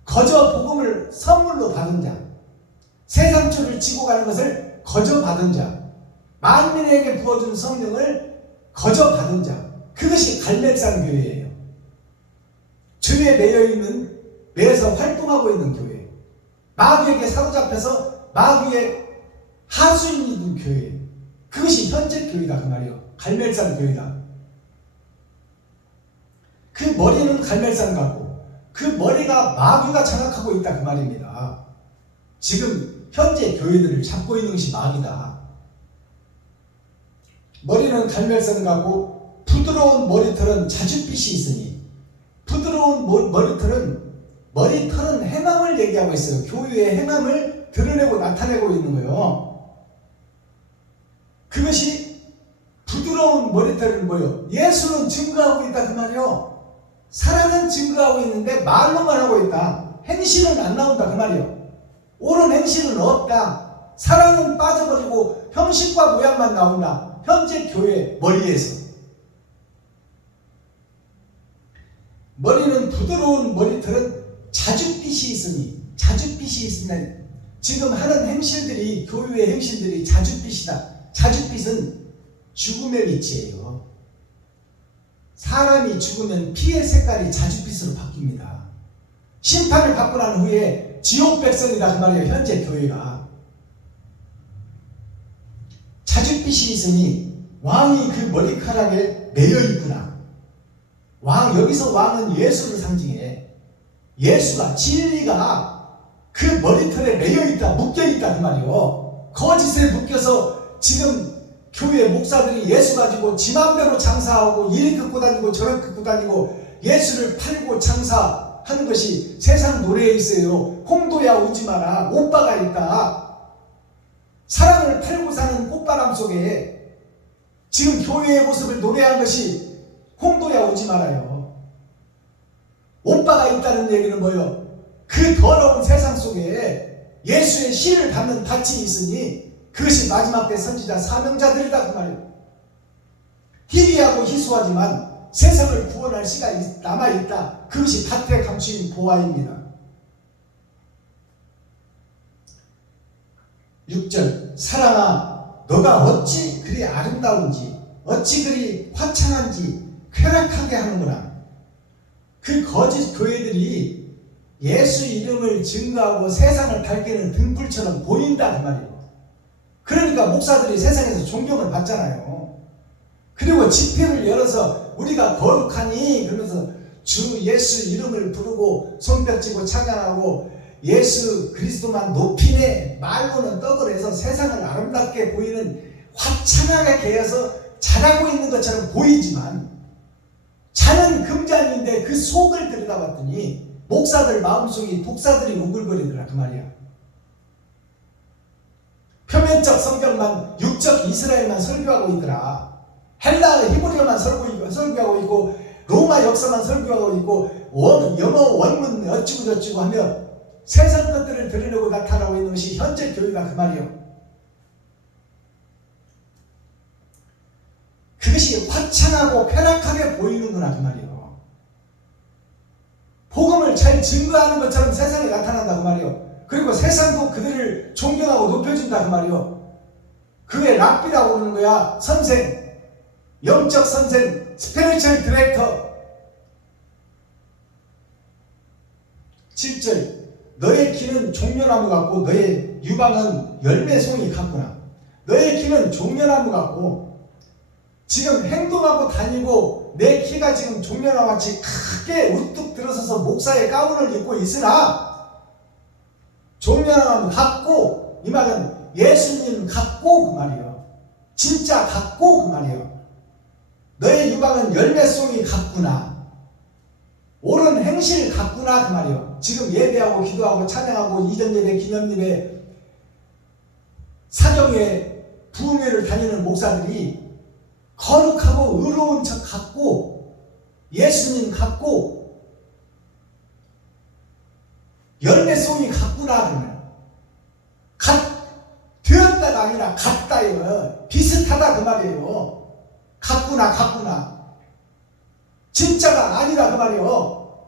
거저 복음을 선물로 받은 자, 세상줄을 치고 가는 것을 거저 받은 자, 만민에게 부어준 성령을 거저 받은 자, 그것이 갈멜산 교회예요. 주에 매여서 활동하고 있는 교회, 마귀에게 사로잡혀서 마귀의 하수인이 된 교회, 그것이 현재 교회다 그 말이에요. 갈멜산 교회다. 그 머리는 갈멜산 같고 그 머리가 마귀가 장악하고 있다 그 말입니다. 지금 현재 교회들을 잡고 있는 것이 마귀다. 머리는 갈멜선 같고 부드러운 머리털은 자줏빛이 있으니, 부드러운 머리털은 행함을 얘기하고 있어요. 교회의 행함을 드러내고 나타내고 있는 거예요. 그것이 부드러운 머리털은 뭐예요? 예수는 증거하고 있다 그 말이요. 사랑은 증거하고 있는데 말로만 하고 있다. 행실은 안 나온다 그 말이요. 옳은 행실은 없다. 사랑은 빠져버리고 형식과 모양만 나온다. 현재 교회 머리에서. 머리는 부드러운 머리털은 자줏빛이 있으면 지금 하는 행실들이, 교회의 행실들이 자줏빛이다. 자줏빛은 죽음의 빛이에요. 사람이 죽으면 피의 색깔이 자줏빛으로 바뀝니다. 심판을 받고 난 후에 지옥 백성이다 그 말이에요. 현재 교회가. 자줏빛이 있으니 왕이 그 머리카락에 매여 있구나. 여기서 왕은 예수를 상징해. 예수가, 진리가 그 머리털에 매여 있다, 묶여 있다 그 말이에요. 거짓에 묶여서 지금 교회 목사들이 예수 가지고 지 맘대로 장사하고 이리 긋고 다니고 저리 긋고 다니고 예수를 팔고 장사하는 것이 세상 노래에 있어요. 홍도야 오지 마라, 오빠가 있다. 사랑을 팔고 사는 꽃바람 속에 지금 교회의 모습을 노래한 것이 홍도야 오지 말아요. 오빠가 있다는 얘기는 뭐예요? 그 더러운 세상 속에 예수의 신을 받는 밭이 있으니 그것이 마지막 때 선지자 사명자들이다 그 말이에요. 희귀하고 희소하지만 세상을 구원할 씨가 남아있다. 그것이 밭에 감추인 보화입니다. 6절 사랑아 너가 어찌 그리 아름다운지 어찌 그리 화창한지 쾌락하게 하는구나. 그 거짓 교회들이 예수 이름을 증거하고 세상을 밝히는 등불처럼 보인다 그 말이에요. 그러니까 목사들이 세상에서 존경을 받잖아요. 그리고 집회를 열어서 우리가 거룩하니 그러면서 주 예수 이름을 부르고 손뼉치고 찬양하고 예수 그리스도만 높이네 말고는 떡을 해서 세상을 아름답게 보이는 화창하게 개어서 잘하고 있는 것처럼 보이지만 자는 금잔인데 그 속을 들여다봤더니 목사들 마음속이 독사들이 우글거리더라 그 말이야. 표면적 성경만, 육적 이스라엘만 설교하고 있더라. 헬라어 히브리어만 설교하고 있고 로마 역사만 설교하고 있고 영어 원문 어찌고 저찌고 하며 세상 것들을 드러내고 나타나고 있는 것이 현재 교회가 그 말이요. 그것이 화창하고 쾌락하게 보이는구나 그 말이요. 복음을 잘 증거하는 것처럼 세상에 나타난다 그 말이요. 그리고 세상도 그들을 존경하고 높여준다 그 말이요. 그게 랍비라고 부르는 거야. 선생, 영적 선생, 스피리추얼 디렉터. 7절 너의 키는 종려나무 같고 너의 유방은 열매송이 같구나. 너의 키는 종려나무 같고 지금 행동하고 다니고 내 키가 지금 종려나무 같이 크게 우뚝 들어서서 목사의 가운을 입고 있으나 종려나무 같고, 이 말은 예수님 같고 그 말이에요. 진짜 같고 그 말이에요. 너의 유방은 열매송이 같구나. 옳은 행실 같구나 그 말이에요. 지금 예배하고 기도하고 찬양하고 이전 예배, 기념 예배, 사경회, 부흥회를 다니는 목사들이 거룩하고 의로운 척 같고 예수님 같고 열매송이 같구나 그러면 되었다가 아니라 같다요. 비슷하다 그 말이에요. 같구나 진짜가 아니다 그 말이에요.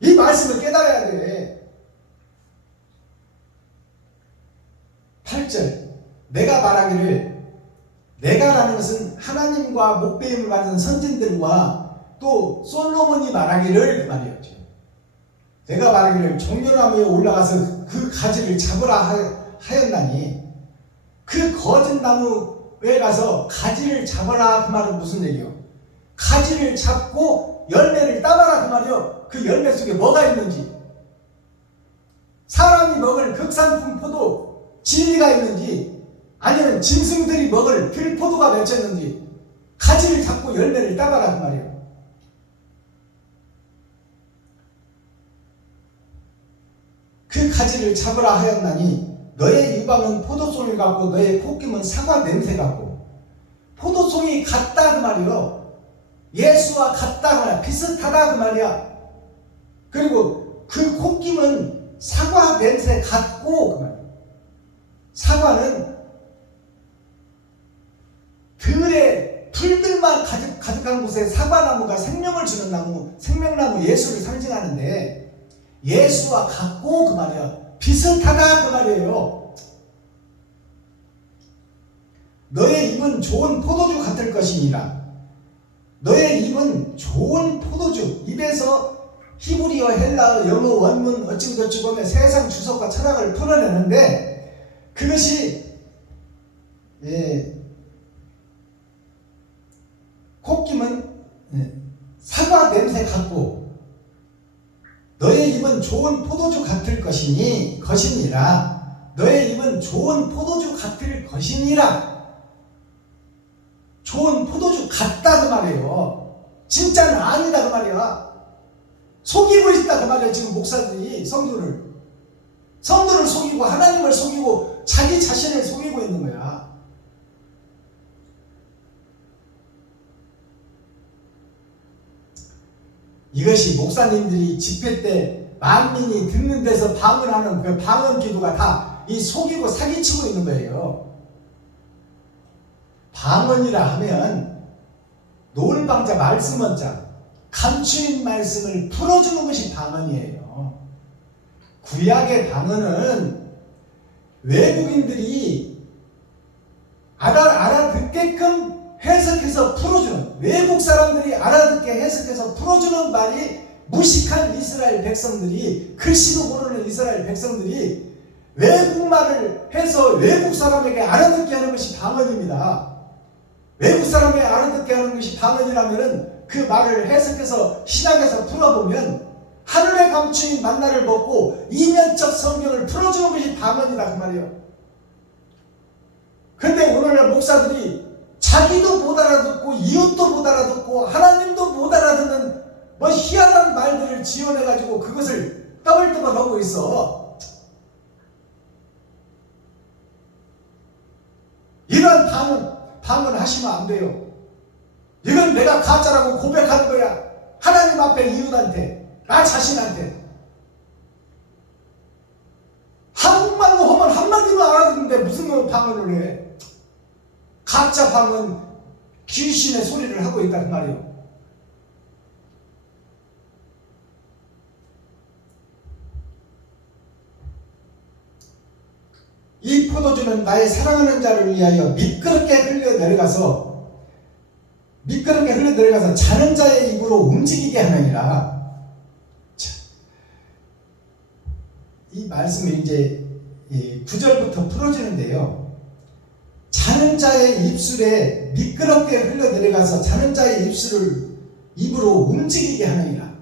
이 말씀을 깨달아야 돼. 8절 내가 말하기를, 내가라는 것은 하나님과 목배임을 받은 선진들과 또 솔로몬이 말하기를 그 말이었죠. 내가 말하기를 종려나무에 올라가서 그 가지를 잡으라 하였나니, 그 거짓나무에 가서 가지를 잡아라 그 말은 무슨 얘기요? 가지를 잡고 열매를 따봐라 그 말이요. 그 열매 속에 뭐가 있는지, 사람이 먹을 극산품 포도 진리가 있는지, 아니면 짐승들이 먹을 들포도가 맺혔는지 가지를 잡고 열매를 따봐라 그 말이에요. 그 가지를 잡으라 하였나니 너의 유방은 포도송이 같고 너의 콧김은 사과 냄새 같고. 포도송이 같다 그 말이요. 예수와 같다 그 말이야. 비슷하다 그 말이야. 그리고 그 콧김은 사과 냄새 같고 그 말이야. 사과는 들에 풀들만 가득한 곳에 사과나무가 생명을 주는 나무, 생명나무 예수를 상징하는데, 예수와 같고 그 말이야. 비슷하다 그 말이에요. 너의 입은 좋은 포도주 같을 것이니라. 너의 입은 좋은 포도주. 입에서 히브리어, 헬라어, 영어 원문 어찌고저찌고 하면 세상 주석과 철학을 풀어내는데, 그것이 콧김은 사과 냄새 같고 너의 입은 좋은 포도주 같을 것이니라. 너의 입은 좋은 포도주 같을 것이니라. 좋은 포도주 같다 그 말이에요. 진짜는 아니다 그 말이야. 속이고 있다 그 말이야. 지금 목사들이 성도를 속이고 하나님을 속이고 자기 자신을 속이고 있는 거야. 이것이 목사님들이 집회 때 만민이 듣는 데서 방언하는 그 방언 기도가 다 이 속이고 사기치고 있는 거예요. 방언이라 하면 노을방자 말씀원자, 감추인 말씀을 풀어주는 것이 방언이에요. 구약의 방언은 외국인들이 알아듣게끔 해석해서 풀어주는, 외국 사람들이 알아듣게 해석해서 풀어주는 말이 무식한 이스라엘 백성들이, 글씨도 모르는 이스라엘 백성들이 외국말을 해서 외국 사람에게 알아듣게 하는 것이 방언입니다. 외국 사람에게 알아듣게 하는 것이 방언이라면 그 말을 해석해서 신학에서 풀어보면 하늘에 감추인 만나를 먹고 이면적 성경을 풀어주는 것이 방언이다 그 말이에요. 그런데 오늘날 목사들이 자기도 못 알아듣고 이웃도 못 알아듣고 하나님도 못 알아듣는 뭐 희한한 말들을 지어내가지고 그것을 떠벌떠벌하고 있어. 이런 방언 하시면 안 돼요. 이건 내가 가짜라고 고백하는 거야. 하나님 앞에, 이웃한테, 나 자신한테. 한국말로 하면 한마디도 알아듣는데 무슨 방언을 해. 가짜 방언, 귀신의 소리를 하고 있다 그 말이에요. 이 포도주는 나의 사랑하는 자를 위하여 미끄럽게 흘러내려가서 자는 자의 입으로 움직이게 하느니라. 이 말씀을 이제 9절부터 풀어지는데요. 자는 자의 입술에 미끄럽게 흘러내려가서 자는 자의 입으로 움직이게 하느니라.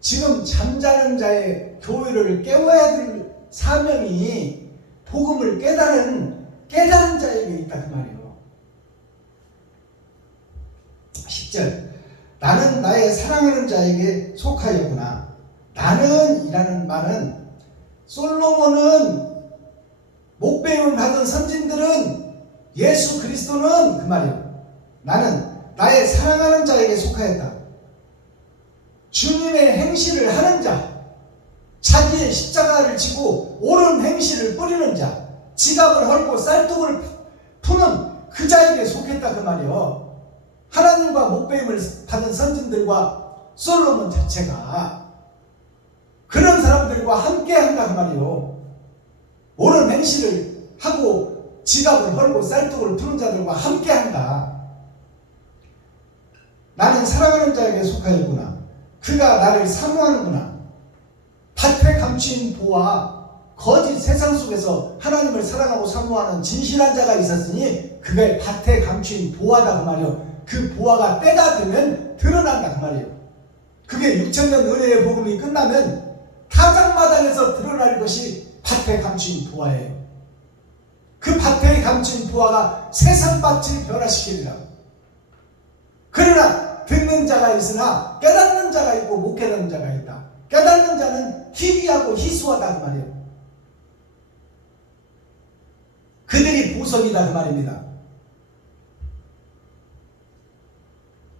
지금 잠자는 자의 교회를 깨워야 될 사명이 복음을 깨달은 자에게 있다 그 말이에요. 10절 나는 나의 사랑하는 자에게 속하였구나. 나는 이라는 말은 솔로몬은 목배임을 받은 선진들은 예수 그리스도는 그 말이에요. 나는 나의 사랑하는 자에게 속하였다. 주님의 행실을 하는 자, 자기의 십자가를 지고 옳은 행실을 뿌리는 자, 지갑을 헐고 쌀독을 푸는 그 자에게 속했다 그 말이에요. 하나님과 목배임을 받은 선진들과 솔로몬 자체가 그런 사람들과 함께 한다 그 말이에요. 옳은 행실을 하고 지갑을 헐고 쌀독을 푸는 자들과 함께 한다. 나는 사랑하는 자에게 속하였구나. 그가 나를 사모하는구나. 밭에 감추인 보화, 거짓 세상 속에서 하나님을 사랑하고 사모하는 진실한 자가 있었으니 그게 밭에 감추인 보화다 그 말이에요. 그 보화가 때가 되면 드러난다 그 말이에요. 그게 6천년 은혜의 복음이 끝나면 타작마당에서 드러날 것이 밭에 감추인 부화예요. 그 밭에 감추인 부화가 세상밭을 변화시키리라. 그러나 듣는 자가 있으나 깨닫는 자가 있고 못 깨닫는 자가 있다. 깨닫는 자는 희귀하고 희소하다 그 말이에요. 그들이 보석이다 그 말입니다.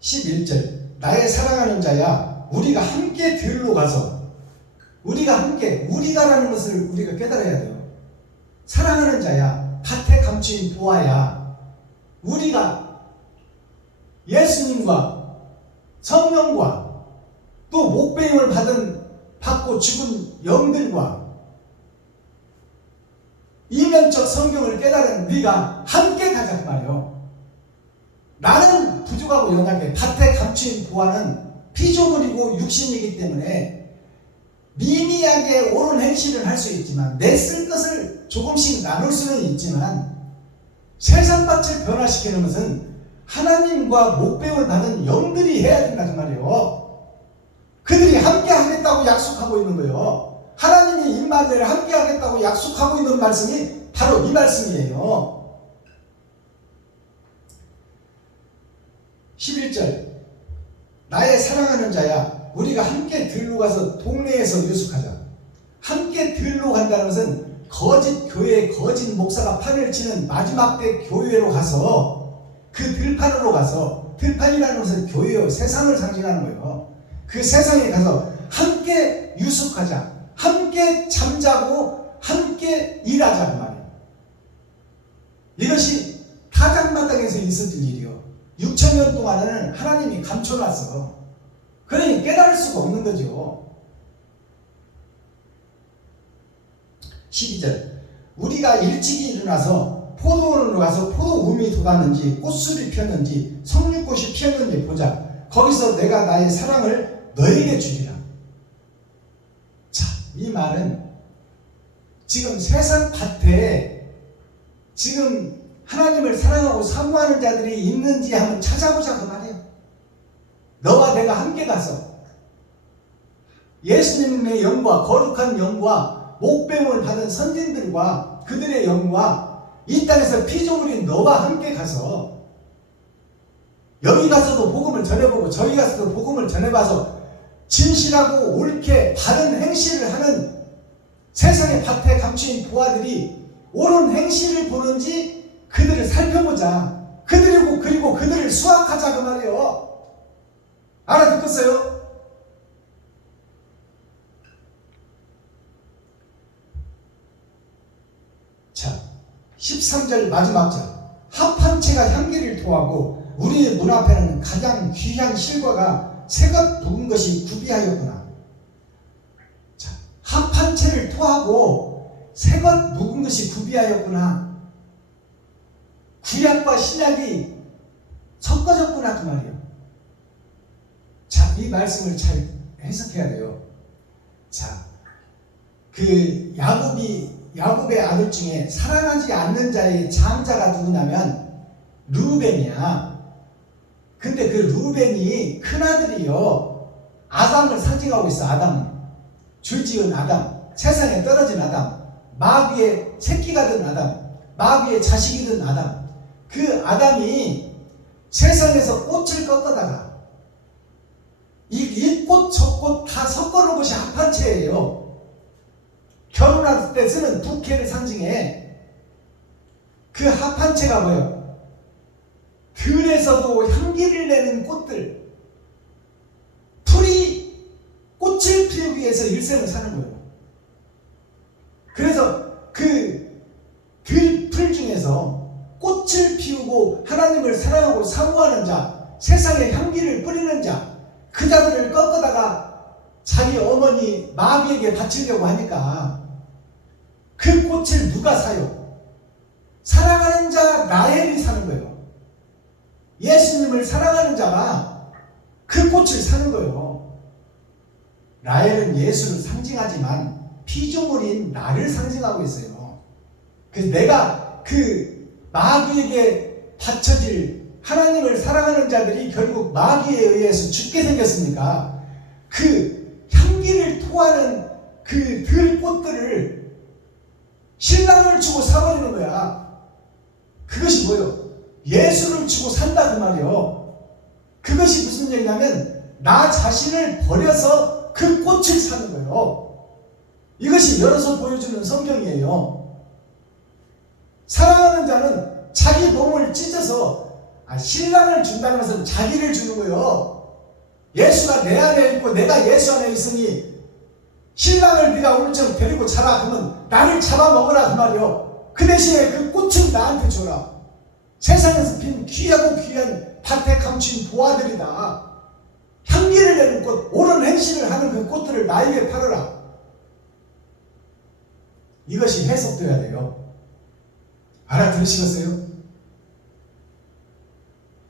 11절 나의 사랑하는 자야 우리가 함께 들로 가서 우리가 함께 우리가라는 것을 우리가 깨달아야 돼요. 사랑하는 자야 밭에 감추인 부하야 우리가 예수님과 성령과 또 목배임을 받고 죽은 영들과 이면적 성경을 깨달은 우리가 함께 가자 그 말이에요. 나는 부족하고 연약해. 밭에 감추인 부하는 피조물이고 육신이기 때문에 미미하게 옳은 행실을 할 수 있지만 내 쓸 것을 조금씩 나눌 수는 있지만 세상밭을 변화시키는 것은 하나님과 목배임을 받은 영들이 해야 된다 그 말이에요. 그들이 함께 하겠다고 약속하고 있는 거예요. 하나님이 임마누엘 함께 하겠다고 약속하고 있는 말씀이 바로 이 말씀이에요. 11절 나의 사랑하는 자야 우리가 함께 들로 가서 동네에서 유숙하자. 함께 들로 간다는 것은 거짓 교회 거짓 목사가 판을 치는 마지막 때 교회로 가서 그 들판으로 가서 들판이라는 것은 교회요 세상을 상징하는 거예요. 그 세상에 가서 함께 유숙하자. 함께 잠자고 함께 일하자 그 말이에요. 이것이 타작마당에서 있어질 일이요. 6천년 동안은 하나님이 감춰놨어. 그러니 깨달을 수가 없는 거죠. 12절 우리가 일찍이 일어나서 포도원으로 가서 포도움이 돋았는지 꽃술이 피었는지 석류꽃이 피었는지 보자. 거기서 내가 나의 사랑을 너에게 주리라. 자, 이 말은 지금 세상 밭에 지금 하나님을 사랑하고 사모하는 자들이 있는지 한번 찾아보자 그 말이에요. 너와 내가 함께 가서 예수님의 영과 거룩한 영과 목배임을 받은 선진들과 그들의 영과 이 땅에서 피조물인 너와 함께 가서 여기 가서도 복음을 전해보고 저기 가서도 복음을 전해봐서 진실하고 옳게 바른 행실을 하는 세상의 밭에 감추인 부하들이 옳은 행실을 보는지 그들을 살펴보자. 그리고 그들을 수확하자 그 말이에요. 알아듣겠어요? 자, 13절 마지막 절 합한 채가 향기를 토하고 우리의 문 앞에는 가장 귀한 실과가 새것 묵은 것이 구비하였구나. 자, 합한 채를 토하고 새것 묵은 것이 구비하였구나. 구약과 신약이 섞어졌구나 그 말이에요. 자, 이 말씀을 잘 해석해야 돼요. 자, 그 야곱의 아들 중에 사랑하지 않는 자의 장자가 누구냐면 르우벤이야. 근데 그 르우벤이 큰아들이요 아담을 상징하고 있어. 아담, 죄지은 아담, 세상에 떨어진 아담, 마귀의 새끼가 된 아담, 마귀의 자식이 된 아담. 그 아담이 세상에서 꽃을 꺾어다가 이 꽃 저 꽃 다 섞어놓은 것이 합한 채예요. 결혼할 때 쓰는 부케를 상징해. 그 합한 채가 뭐예요? 들에서도 향기를 내는 꽃들, 꽃을 피우기 위해서 일생을 사는 거예요. 그래서 그 들풀 중에서 꽃을 피우고 하나님을 사랑하고 사모하는 자, 세상에 향기를 뿌리는 자, 그 자들을 꺾어다가 자기 어머니 마귀에게 바치려고 하니까 그 꽃을 누가 사요? 사랑하는 자 라헬이 사는 거예요. 예수님을 사랑하는 자가 그 꽃을 사는 거예요. 라헬은 예수를 상징하지만 피조물인 나를 상징하고 있어요. 그래서 내가 그 마귀에게 바쳐질 하나님을 사랑하는 자들이 결국 마귀에 의해서 죽게 생겼으니까 그 향기를 토하는 그 들꽃들을 신랑을 주고 사버리는 거야. 그것이 뭐예요? 예수를 주고 산다 그 말이요. 그것이 무슨 얘기냐면 나 자신을 버려서 그 꽃을 사는 거예요. 이것이 열어서 보여주는 성경이에요. 사랑하는 자는 자기 몸을 찢어서 신랑을 준다는 것은 자기를 주는 거예요. 예수가 내 안에 있고 내가 예수 안에 있으니 신랑을 네가 오늘처럼 데리고 자라 그러면 나를 잡아먹으라 그 말이요. 그 대신에 그 꽃은 나한테 줘라. 세상에서 핀 귀하고 귀한 밭에 감춘 보아들이다. 향기를 내는 꽃, 옳은 행실을 하는 그 꽃들을 나에게 팔아라. 이것이 해석돼야 돼요. 알아들으시겠어요?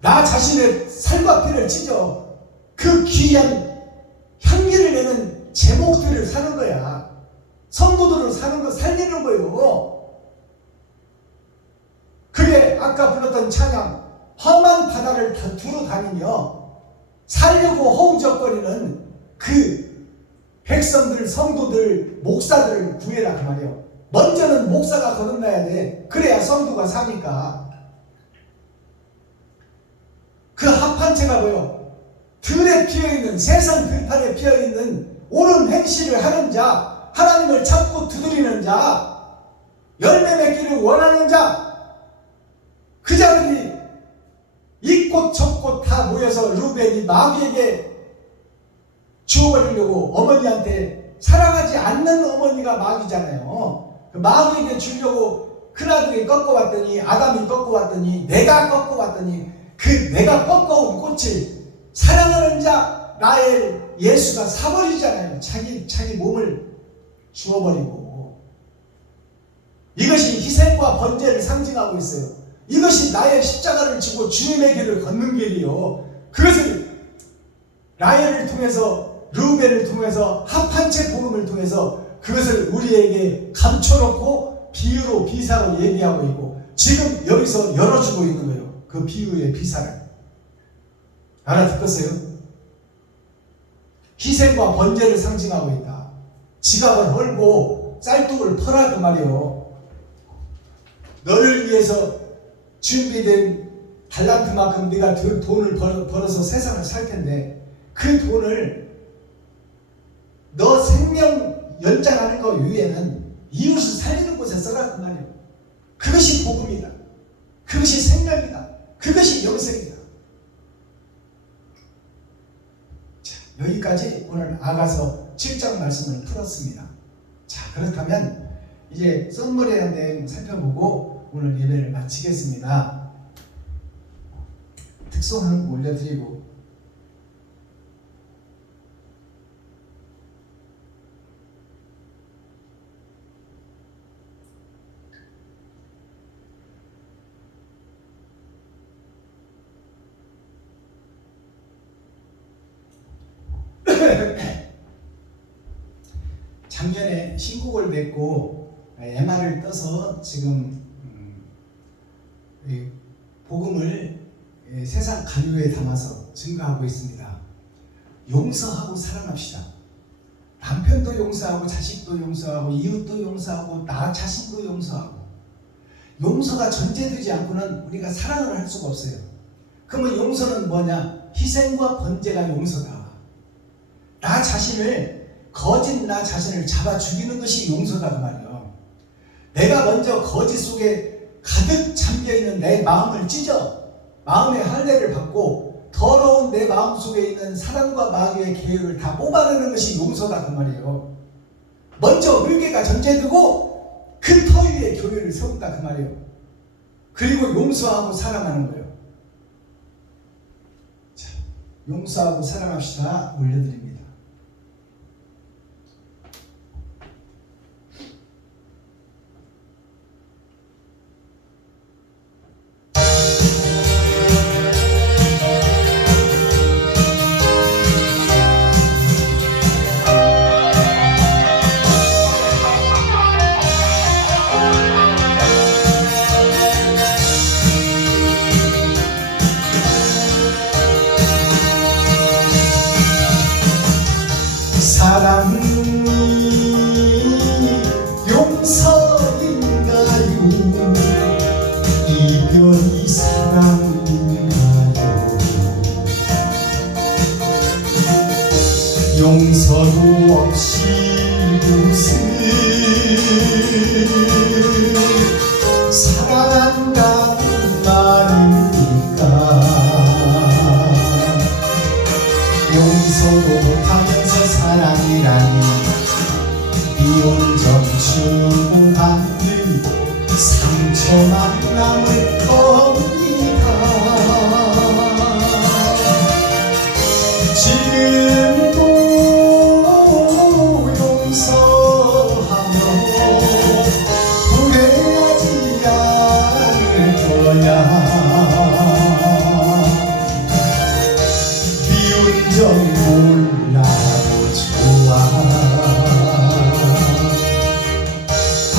나 자신의 살과 피를 찢어 그 귀한 향기를 내는 제목들을 사는 거야. 성도들을 사는 거 살리는 거예요. 그게 아까 불렀던 찬양 험한 바다를 두루 다니며 살려고 허우적거리는 그 백성들, 성도들, 목사들을 구해라 그 말이에요. 먼저는 목사가 거듭나야 돼. 그래야 성도가 사니까. 그 합판체가 뭐예요? 들에 피어있는, 세상 들판에 피어있는 옳은 행실을 하는 자, 하나님을 찾고 두드리는 자, 열매 맺기를 원하는 자, 그 자들이 이 꽃 저 꽃 다 모여서 루벤이 마귀에게 주어버리려고 어머니한테, 사랑하지 않는 어머니가 마귀잖아요. 그 마귀에게 주려고 큰아들이 꺾어왔더니, 아담이 꺾어왔더니, 내가 꺾어왔더니 그 내가 꺾어온 꽃을 사랑하는 자 나의 예수가 사버리잖아요. 자기 몸을 주어버리고. 이것이 희생과 번제를 상징하고 있어요. 이것이 나의 십자가를 지고 주님의 길을 걷는 길이요. 그것을 라헬을 통해서, 르우벤을 통해서, 합한채 복음을 통해서 그것을 우리에게 감춰놓고 비유로, 비사로 얘기하고 있고, 지금 여기서 열어주고 있는 거예요. 그 비유의 비사를. 알아듣겠어요? 희생과 번제를 상징하고 있다. 지갑을 헐고 쌀떡을 퍼라 그 말이요. 너를 위해서 준비된 달란트만큼 네가 돈을 벌어서 세상을 살 텐데, 그 돈을 너 생명 연장하는 것 위에는 이웃을 살리는 곳에 써라 그 말이에요. 그것이 복음이다. 그것이 생명이다. 그것이 영생이다. 자, 여기까지 오늘 아가서 7장 말씀을 풀었습니다. 자, 그렇다면 이제 썸머리에 대한 내용 살펴보고 오늘 예배를 마치겠습니다. 특송 한 곡 올려드리고, 작년에 신곡을 냈고 MR을 떠서 지금 복음을 세상 가류에 담아서 증거하고 있습니다. 용서하고 사랑합시다. 남편도 용서하고, 자식도 용서하고, 이웃도 용서하고, 나 자신도 용서하고. 용서가 전제되지 않고는 우리가 사랑을 할 수가 없어요. 그러면 용서는 뭐냐? 희생과 번제가 용서다. 나 자신을, 거짓 나 자신을 잡아 죽이는 것이 용서다 그 말이에요. 내가 먼저 거짓 속에 가득 잠겨있는 내 마음을 찢어 마음의 할례를 받고 더러운 내 마음 속에 있는 사랑과 마귀의 계율을 다 뽑아내는 것이 용서다 그 말이에요. 먼저 회개가 전제되고 그 터 위에 교회를 세운다 그 말이에요. 그리고 용서하고 사랑하는 거예요. 자, 용서하고 사랑합시다 올려드립니다. 용서도 없이 무슨 사랑한다는 말입니까? 용서도 못하면서 사랑이라니 미운정 주고 받는 상처만 남을 겁니다. 지금도 용서하며 후회하지 않을 거야. 미운 정 몰라도 좋아.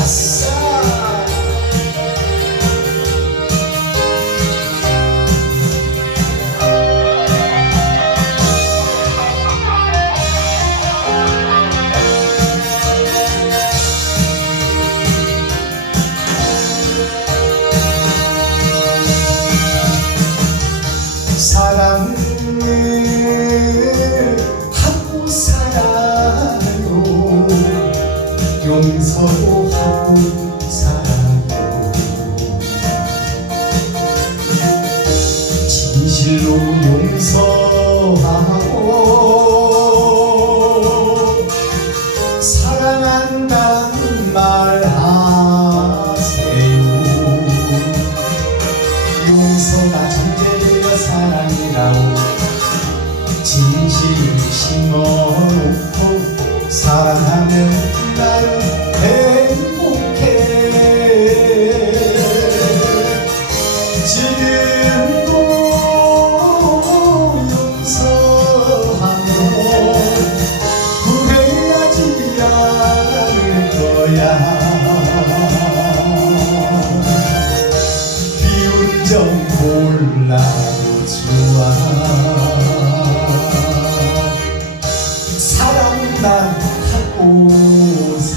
아싸. 사랑을 하고 살아요. 용서도 하고 살아요. 진실로 용서하고 사랑한다는 말 하세요. 용서가 전제되어 사랑이라고 진실을 심어놓고 사랑하면 나는 행복해. 지금도 용서하며 후회하지 않을 거야. 미운 정 몰라도 좋아. 사랑만 하고 살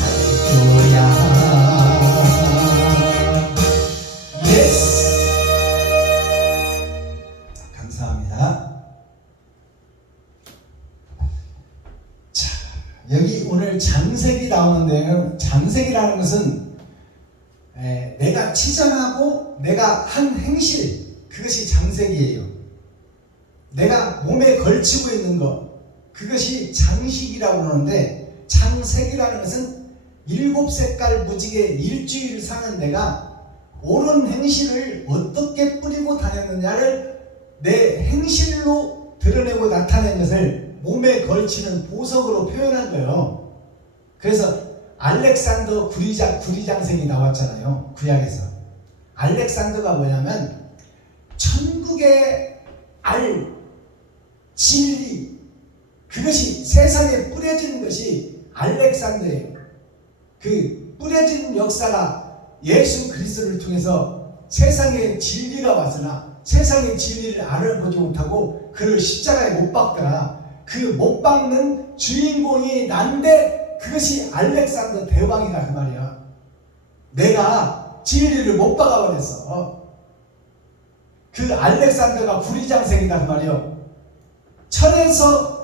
거야. 예스. 감사합니다. 자, 여기 오늘 장색이 나오는데요. 장색이라는 것은 내가 치장하고 내가 한 행실, 그것이 장색이에요. 내가 몸에 걸치고 있는 것, 그것이 장식이라고 하는데, 장색이라는 것은 7색깔 무지개 일주일 사는 내가 옳은 행실을 어떻게 뿌리고 다녔느냐를 내 행실로 드러내고 나타낸 것을 몸에 걸치는 보석으로 표현한 거예요. 그래서 알렉산더 구리장생이 나왔잖아요. 구약에서. 알렉산더가 뭐냐면 천국의 알, 진리, 그것이 세상에 뿌려지는 것이 알렉산더예요. 그 뿌려지는 역사가 예수 그리스도를 통해서 세상에 진리가 왔으나 세상의 진리를 알아보지 못하고 그를 십자가에 못 박더라. 그 못 박는 주인공이 난데 그것이 알렉산더 대왕이다 그 말이야. 내가 진리를 못 박아버렸어. 그 알렉산더가 구리장생이다 그 말이야. 철에서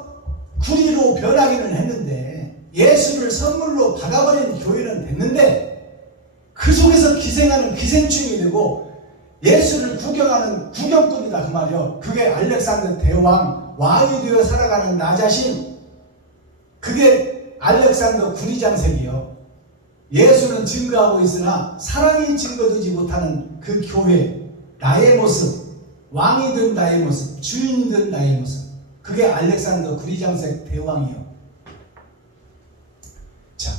구리로 변하기는 했는데 예수를 선물로 받아버린 교회는 됐는데 그 속에서 기생하는 기생충이 되고 예수를 구경하는 구경꾼이다 그 말이야. 그게 알렉산더 대왕, 왕이 되어 살아가는 나 자신, 그게 알렉산더 구리장생이요. 예수는 증거하고 있으나 사랑이 증거되지 못하는 그 교회, 나의 모습, 왕이든 나의 모습, 주인이든 나의 모습, 그게 알렉산더 구리장생 대왕이요. 자,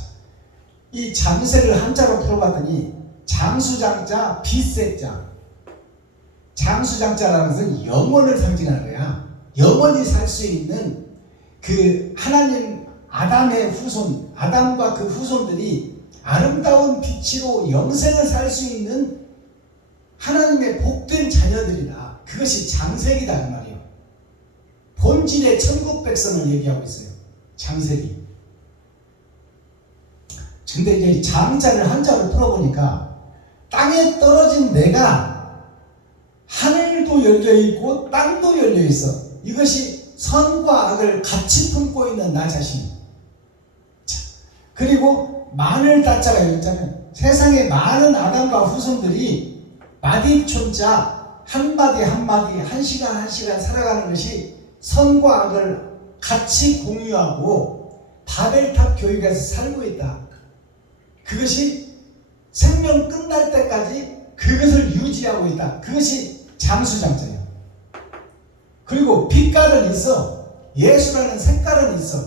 이 장색을 한자로 풀어봤더니 장수장자, 빛색자. 장수장자라는 것은 영원을 상징하는 거야. 영원히 살 수 있는 그 하나님 아담의 후손, 아담과 그 후손들이 아름다운 빛으로 영생을 살 수 있는 하나님의 복된 자녀들이다. 그것이 장색이다 그 말이에요. 본질의 천국 백성을 얘기하고 있어요. 장색이. 근데 이제 장자를 한자로 풀어보니까 땅에 떨어진 내가 하늘도 열려있고 땅도 열려있어. 이것이 선과 악을 같이 품고 있는 나 자신. 자, 그리고 만을 다자가 있잖아요. 세상에 많은 아담과 후손들이 마디촌자 한마디 한마디 한 시간 한 시간 살아가는 것이 선과 악을 같이 공유하고 바벨탑 교육에서 살고 있다. 그것이 생명 끝날 때까지 그것을 유지하고 있다. 그것이 장수장자예요. 그리고 빛깔은 있어. 예수라는 색깔은 있어.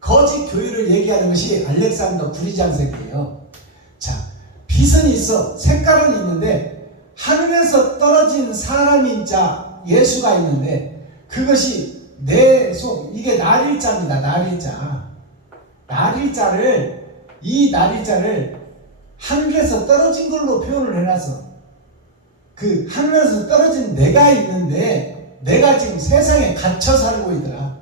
거짓 교회를 얘기하는 것이 알렉산더 구리장색이에요. 자, 빛은 있어. 색깔은 있는데 하늘에서 떨어진 사람인 자 예수가 있는데 그것이 내 속, 이게 날일자입니다. 날일자. 이 날일자를 하늘에서 떨어진 걸로 표현을 해놨어. 그 하늘에서 떨어진 내가 있는데 내가 지금 세상에 갇혀 살고 있더라.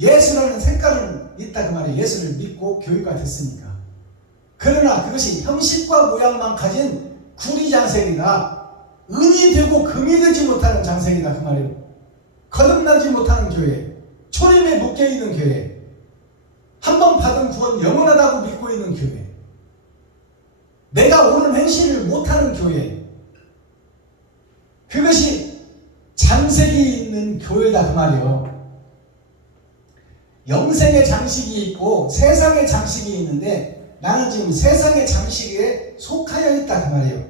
예수라는 색깔은 있다 그 말이에요. 예수를 믿고 교회가 됐으니까. 그러나 그것이 형식과 모양만 가진 구리장색이다. 은이 되고 금이 되지 못하는 장색이다 그 말이에요. 거듭나지 못하는 교회, 초림에 묶여있는 교회, 한 번 받은 구원 영원하다고 믿고 있는 교회, 내가 옳은 행실을 못하는 교회, 그것이 장색이 있는 교회다 그 말이에요. 영생의 장식이 있고 세상의 장식이 있는데 나는 지금 세상의 장식에 속하여 있다 그 말이에요.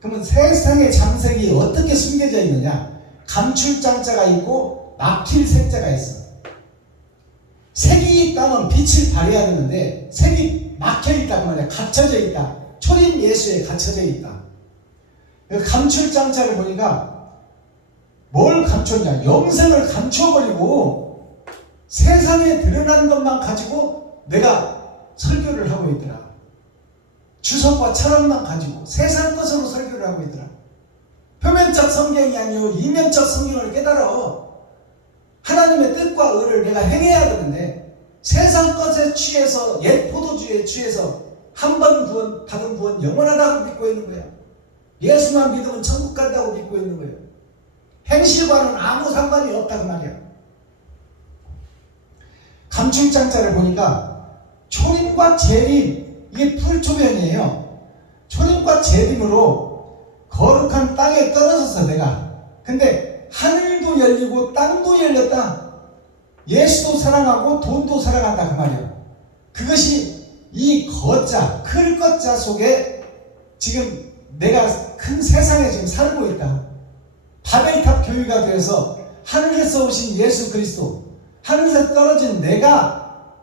그러면 세상의 장색이 어떻게 숨겨져 있느냐? 감출장자가 있고 막힐 색자가 있어. 색이 있다면 빛을 발해야 되는데 색이 막혀있다 그 말이야. 갇혀져 있다. 초림 예수에 갇혀져 있다. 감출장자를 보니까 뭘 감췄냐? 영생을 감춰버리고 세상에 드러나는 것만 가지고 내가 설교를 하고 있더라. 주석과 철학만 가지고 세상 것으로 설교를 하고 있더라. 표면적 성경이 아니요 이면적 성경을 깨달아. 하나님의 뜻과 의를 내가 행해야 되는데 세상 것에 취해서 옛 포도주에 취해서 한 번 구원 받은 구원 영원하다고 믿고 있는 거야. 예수만 믿으면 천국 간다고 믿고 있는 거예요. 행실과는 아무 상관이 없다 그 말이야. 감출장자를 보니까 초림과 재림, 이게 풀초면이에요. 초림과 재림으로 거룩한 땅에 떨어져서 내가, 근데 하늘도 열리고 땅도 열렸다. 예수도 사랑하고 돈도 사랑한다 그 말이에요. 그것이 이 거자, 클 거자 속에 지금 내가 큰 세상에 지금 살고 있다. 바벨탑 교회가 되어서 하늘에서 오신 예수 그리스도, 하늘에서 떨어진 내가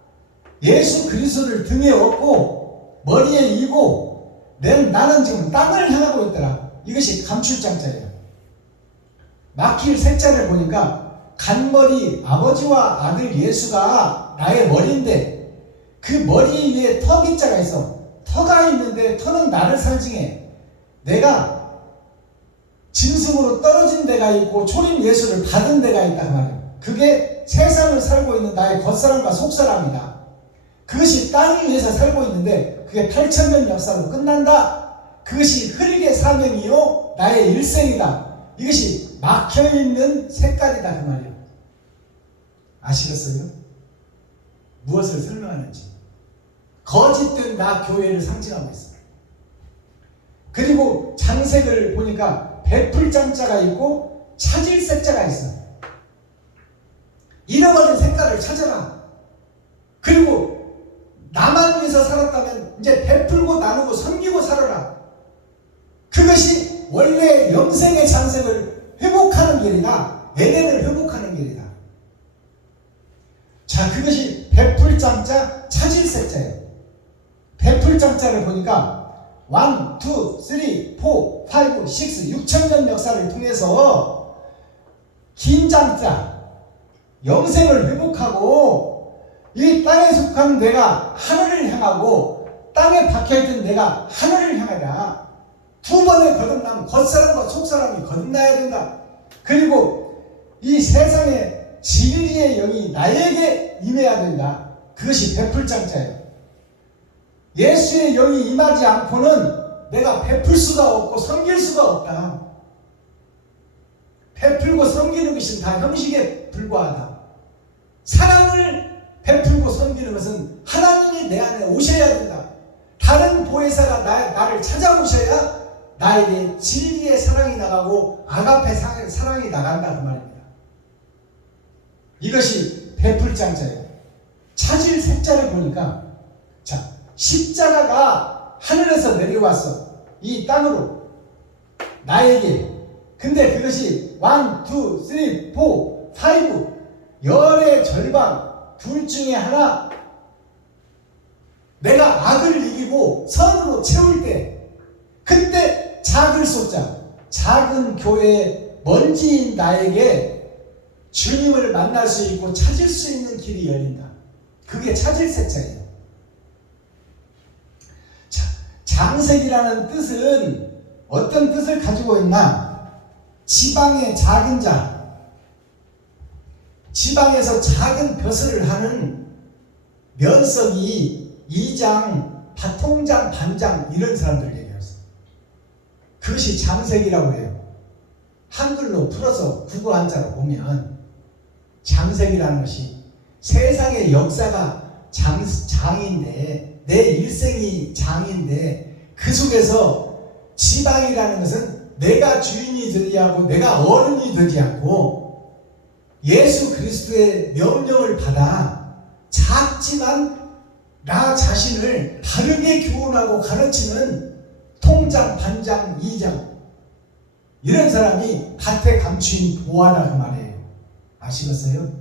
예수 그리스도를 등에 업고 머리에 이고 나는 지금 땅을 향하고 있더라. 이것이 감출장자예요. 막힐 색자를 보니까 간머리 아버지와 아들 예수가 나의 머리인데 그 머리 위에 터기자가 있어. 터가 있는데 터는 나를 상징해. 내가 짐승으로 떨어진 데가 있고 초림 예수를 받은 데가 있단 말이에요. 그게 세상을 살고 있는 나의 겉사람과 속사람이다. 그것이 땅 위에서 살고 있는데 그게 8,000년 역사로 끝난다. 그것이 흙의 사명이요 나의 일생이다. 이것이 막혀있는 색깔이다 그 말이에요. 아시겠어요? 무엇을 설명하는지. 거짓된 나 교회를 상징하고 있어요. 그리고 장색을 보니까 베풀장자가 있고 차질색자가 있어. 잃어버린 색깔을 찾아라. 그리고 나만 위해서 살았다면 이제 베풀고 나누고 섬기고 살아라. 그것이 원래 영생의 장색을 회복하는 길이다. 에덴을 회복하는 길이다. 자, 그것이 베풀장자 차질색자예요. 베풀장자를 보니까 1, 2, 3, 4, 5, 6, 6,000년 역사를 통해서 긴 장자, 영생을 회복하고 이 땅에 속한 내가 하늘을 향하고 땅에 박혀있던 내가 하늘을 향하라. 두 번의 거듭남, 겉사람과 속사람이 거듭나야 된다. 그리고 이 세상의 진리의 영이 나에게 임해야 된다. 그것이 베풀장자예요. 예수의 영이 임하지 않고는 내가 베풀 수가 없고 섬길 수가 없다. 베풀고 섬 섬기는 것은 다 형식에 불과하다. 사랑을 베풀고 섬기는 것은 하나님이 내 안에 오셔야 된다. 다른 보혜사가 나를 찾아오셔야 나에게 진리의 사랑이 나가고 아가페 사랑이 나간다 그 말입니다. 이것이 베풀장자예요. 찾을 색자를 보니까 자, 십자가가 하늘에서 내려왔어. 이 땅으로 나에게. 근데 그것이 1, 2, 3, 4, 5 열의 절반 둘 중에 하나 내가 악을 이기고 선으로 채울 때 그때 작을 쏟자 작은 교회의 먼지인 나에게 주님을 만날 수 있고 찾을 수 있는 길이 열린다. 그게 찾을 색자예요. 자, 장색이라는 뜻은 어떤 뜻을 가지고 있나? 지방의 작은 자, 지방에서 작은 벼슬을 하는 면석이 2장, 파통장, 반장 이런 사람들 얘기했어요. 그것이 장색이라고 해요. 한글로 풀어서 국어 한자로 보면 장색이라는 것이 세상의 역사가 장인데 내 일생이 장인데 그 속에서 지방이라는 것은 내가 주인이 되지 않고 내가 어른이 되지 않고 예수 그리스도의 명령을 받아 작지만 나 자신을 바르게 교훈하고 가르치는 통장, 반장, 이장 이런 사람이 밭에 감추인 보아라 그 말이에요. 아시겠어요?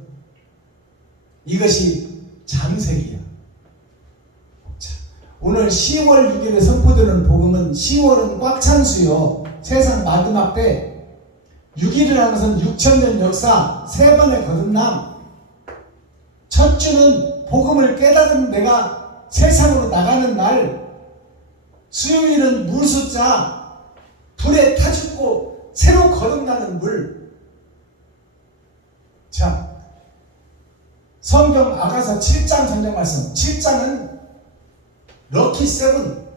이것이 장색이야. 자, 오늘 10월 6일에 선포되는 복음은 10월은 꽉 찬 수요. 세상 마지막 때 6일을 하는 것은 6,000년 역사 3번의 거듭남. 첫 주는 복음을 깨달은 내가 세상으로 나가는 날, 수요일은 물숫자 불에 타 죽고 새로 거듭나는 물. 자, 성경 아가서 7장 성경 말씀 7장은 럭키 세븐.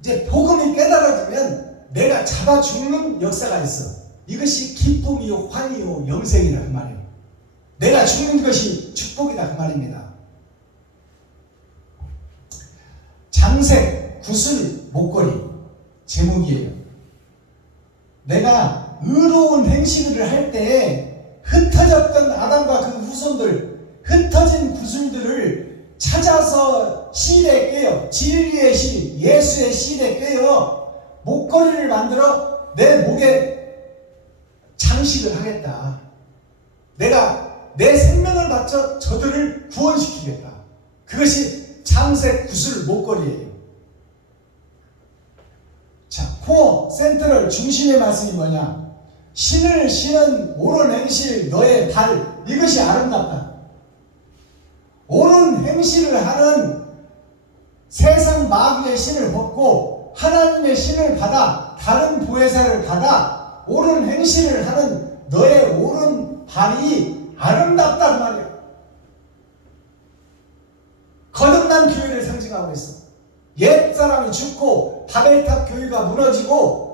이제 복음이 깨달아지면 내가 잡아 죽는 역사가 있어. 이것이 기쁨이요 환희요 영생이다 그 말이에요. 내가 죽는 것이 축복이다 그 말입니다. 장색, 구슬, 목걸이 제목이에요. 내가 의로운 행실을 할 때 흩어졌던 아담과 그 후손들, 흩어진 구슬들을 찾아서 실에 꿰어, 진리의 실, 예수의 실에 꿰어 목걸이를 만들어 내 목에 장식을 하겠다. 내가 내 생명을 바쳐 저들을 구원시키겠다. 그것이 장색 구슬 목걸이에요. 자, 코어 센트럴 중심의 말씀이 뭐냐? 신을 신은 옳은 행실 너의 발, 이것이 아름답다. 옳은 행실을 하는 세상 마귀의 신을 벗고 하나님의 신을 받아 다른 보혜사를 받아 옳은 행실을 하는 너의 옳은 발이 아름답단 말이야. 거듭난 교회를 상징하고 있어. 옛 사람이 죽고 바벨탑 교회가 무너지고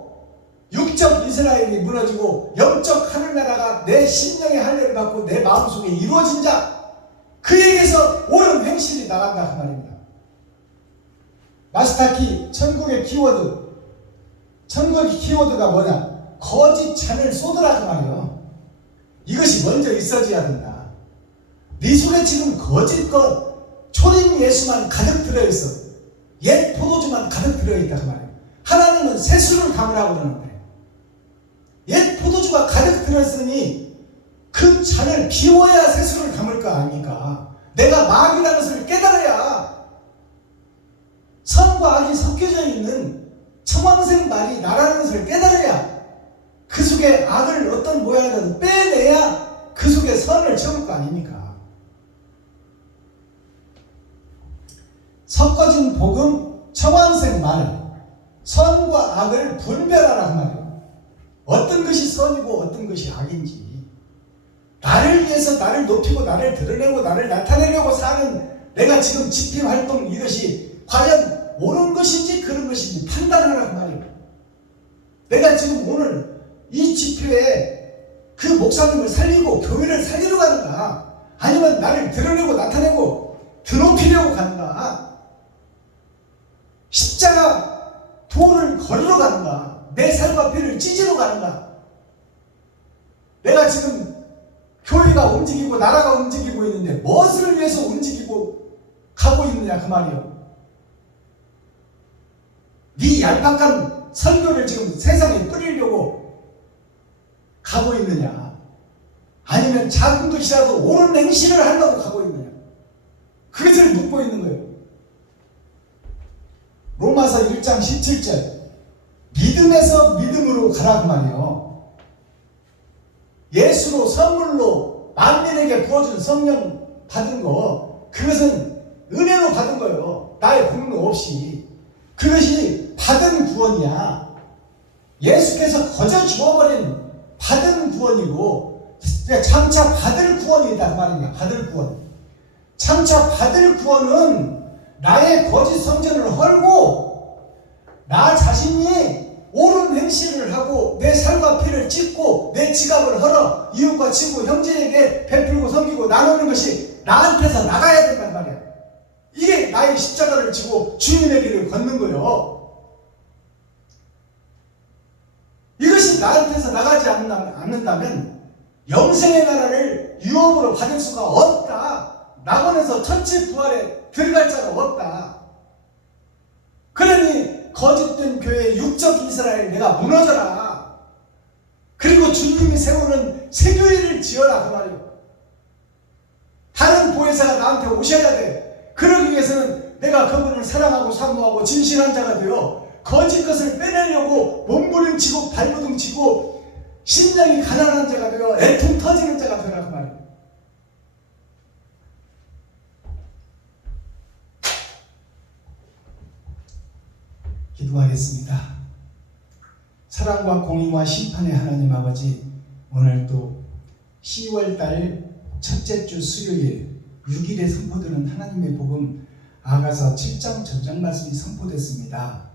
육적 이스라엘이 무너지고 영적 하늘나라가 내 심령의 할례를 받고 내 마음속에 이루어진 자, 그에게서 옳은 행실이 나간다 그 말입니다. 마스터키 천국의 키워드, 천국의 키워드가 뭐냐? 거짓 잔을 쏟으라 그 말이에요. 이것이 먼저 있어져야 된다. 네 속에 지금 거짓 것, 초림 예수만 가득 들어있어. 옛 포도주만 가득 들어있다 그 말이에요. 하나님은 새술을 담으라고 그러는데 옛 포도주가 가득 들어있으니 그 잔을 비워야 새술을 담을 거 아닙니까? 내가 마귀라는 것을 깨달아야 선과 악이 섞여져 있는 청황색 말이 나라는 것을 깨달아야 그 속에 악을 어떤 모양이라도 빼내야 그 속에 선을 채울 거 아닙니까? 섞어진 복음, 청황색 말, 선과 악을 분별하라 그 말이에요. 어떤 것이 선이고 어떤 것이 악인지, 나를 위해서 나를 높이고 나를 드러내고 나를 나타내려고 사는 내가 지금 집회 활동, 이것이 과연 옳은 것인지 그런 것인지 판단하라 그 말이에요. 내가 지금 오늘 이 집회에 그 목사님을 살리고 교회를 살리러 가는가? 아니면 나를 드러내고 나타내고 드높이려고 가는가? 십자가 도를 걸으러 가는가? 내 삶과 피를 찢으러 가는가? 내가 지금 교회가 움직이고 나라가 움직이고 있는데 무엇을 위해서 움직이고 가고 있느냐 그 말이요. 네 얄팍한 설교를 지금 세상에 뿌리려고 가고 있느냐, 아니면 작은 것이라도 옳은 행실을 하려고 가고 있느냐, 그것을 묻고 있는 거예요. 로마서 1장 17절 믿음에서 믿음으로 가라 그 말이에요. 예수로 선물로 만민에게 부어준 성령 받은 거, 그것은 은혜로 받은 거예요. 나의 공로 없이. 그것이 받은 구원이야. 예수께서 거저 주어버린 받은 구원이고, 장차 받을 구원이다 그 말입니다. 받을 구원. 장차 받을 구원은 나의 거짓 성전을 헐고 나 자신이 옳은 행실을 하고 내 살과 피를 찢고 내 지갑을 헐어 이웃과 친구 형제에게 베풀고 섬기고 나누는 것이 나한테서 나가야 된단 말이야. 이게 나의 십자가를 지고 주님의 길을 걷는 거예요. 이것이 나한테서 나가지 않는다면 영생의 나라를 유업으로 받을 수가 없다. 낙원에서 천지 부활에 들어갈 자가 없다. 그러니 거짓된 교회의 육적 이스라엘 내가 무너져라. 그리고 주님이 세우는 새 교회를 지어라 그 말이에요. 다른 보혜사가 나한테 오셔야 돼. 그러기 위해서는 내가 그분을 사랑하고 사모하고 진실한 자가 되어 거짓 것을 빼내려고 몸부림치고 발버둥치고 심장이 가난한 자가 되어 애통 터지는 자가 되라 그 말이에요. 기도하겠습니다. 사랑과 공의와 심판의 하나님 아버지, 오늘 또 10월달 첫째 주 수요일 6일에 선포되는 하나님의 복음 아가서 7장 전장 말씀이 선포됐습니다.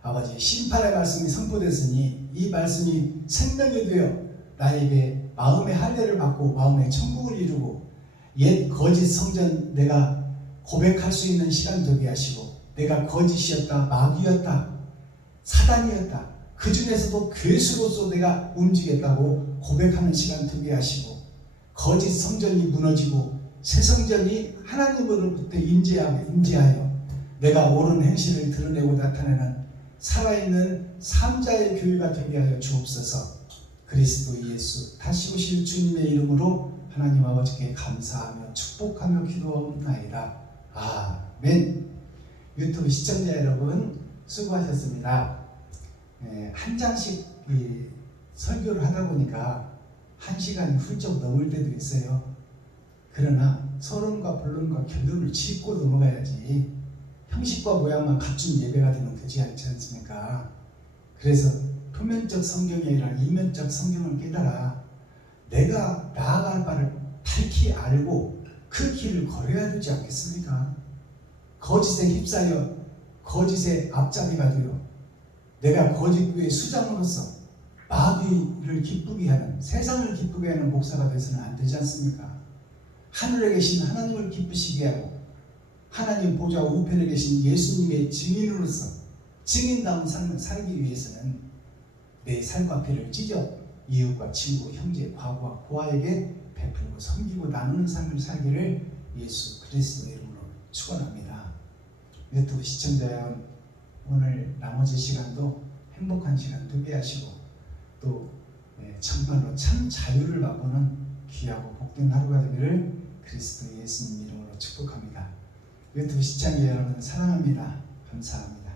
아버지, 심판의 말씀이 선포됐으니 이 말씀이 생명이 되어 나에게 마음의 할례를 받고 마음의 천국을 이루고 옛 거짓 성전 내가 고백할 수 있는 시간 되게 하시고, 내가 거짓이었다, 마귀였다, 사단이었다, 그 중에서도 괴수로서 내가 움직였다고 고백하는 시간 되게 하시고, 거짓 성전이 무너지고 새 성전이 하나님으로부터 임재하여 내가 옳은 행실을 드러내고 나타내는 살아있는 삼자의 교회가 되게 하여 주옵소서. 그리스도 예수 다시 오실 주님의 이름으로 하나님 아버지께 감사하며 축복하며 기도하옵나이다. 아멘. 유튜브 시청자 여러분 수고하셨습니다. 한 장씩 설교를 하다 보니까 1시간이 훌쩍 넘을 때도 있어요. 그러나 서론과 본론과 결론을 짚고 넘어가야지 형식과 모양만 갖춘 예배가 되면 되지 않지 않습니까? 그래서 표면적 성경이 아니라 이면적 성경을 깨달아 내가 나아갈 바를 밝히 알고 그 길을 걸어야 되지 않겠습니까? 거짓에 휩싸여 거짓의 앞잡이가 되어 내가 거짓교의 수장으로서 마귀를 기쁘게 하는, 세상을 기쁘게 하는 목사가 되어서는 안 되지 않습니까? 하늘에 계신 하나님을 기쁘시게 하고 하나님 보좌 우편에 계신 예수님의 증인으로서 증인다운 삶을 살기 위해서는 내 삶과 피를 찢어 이웃과 친구, 형제, 과부와 고아에게 베풀고 섬기고 나누는 삶을 살기를 예수 그리스도의 이름으로 축원합니다. 유튜브 시청자 여러분, 오늘 나머지 시간도 행복한 시간 되게 하시고 또 정말로 참 자유를 맛보는 귀하고 복된 하루가 되기를 그리스도 예수님 이름으로 축복합니다. 유튜브 시청자 여러분 사랑합니다. 감사합니다.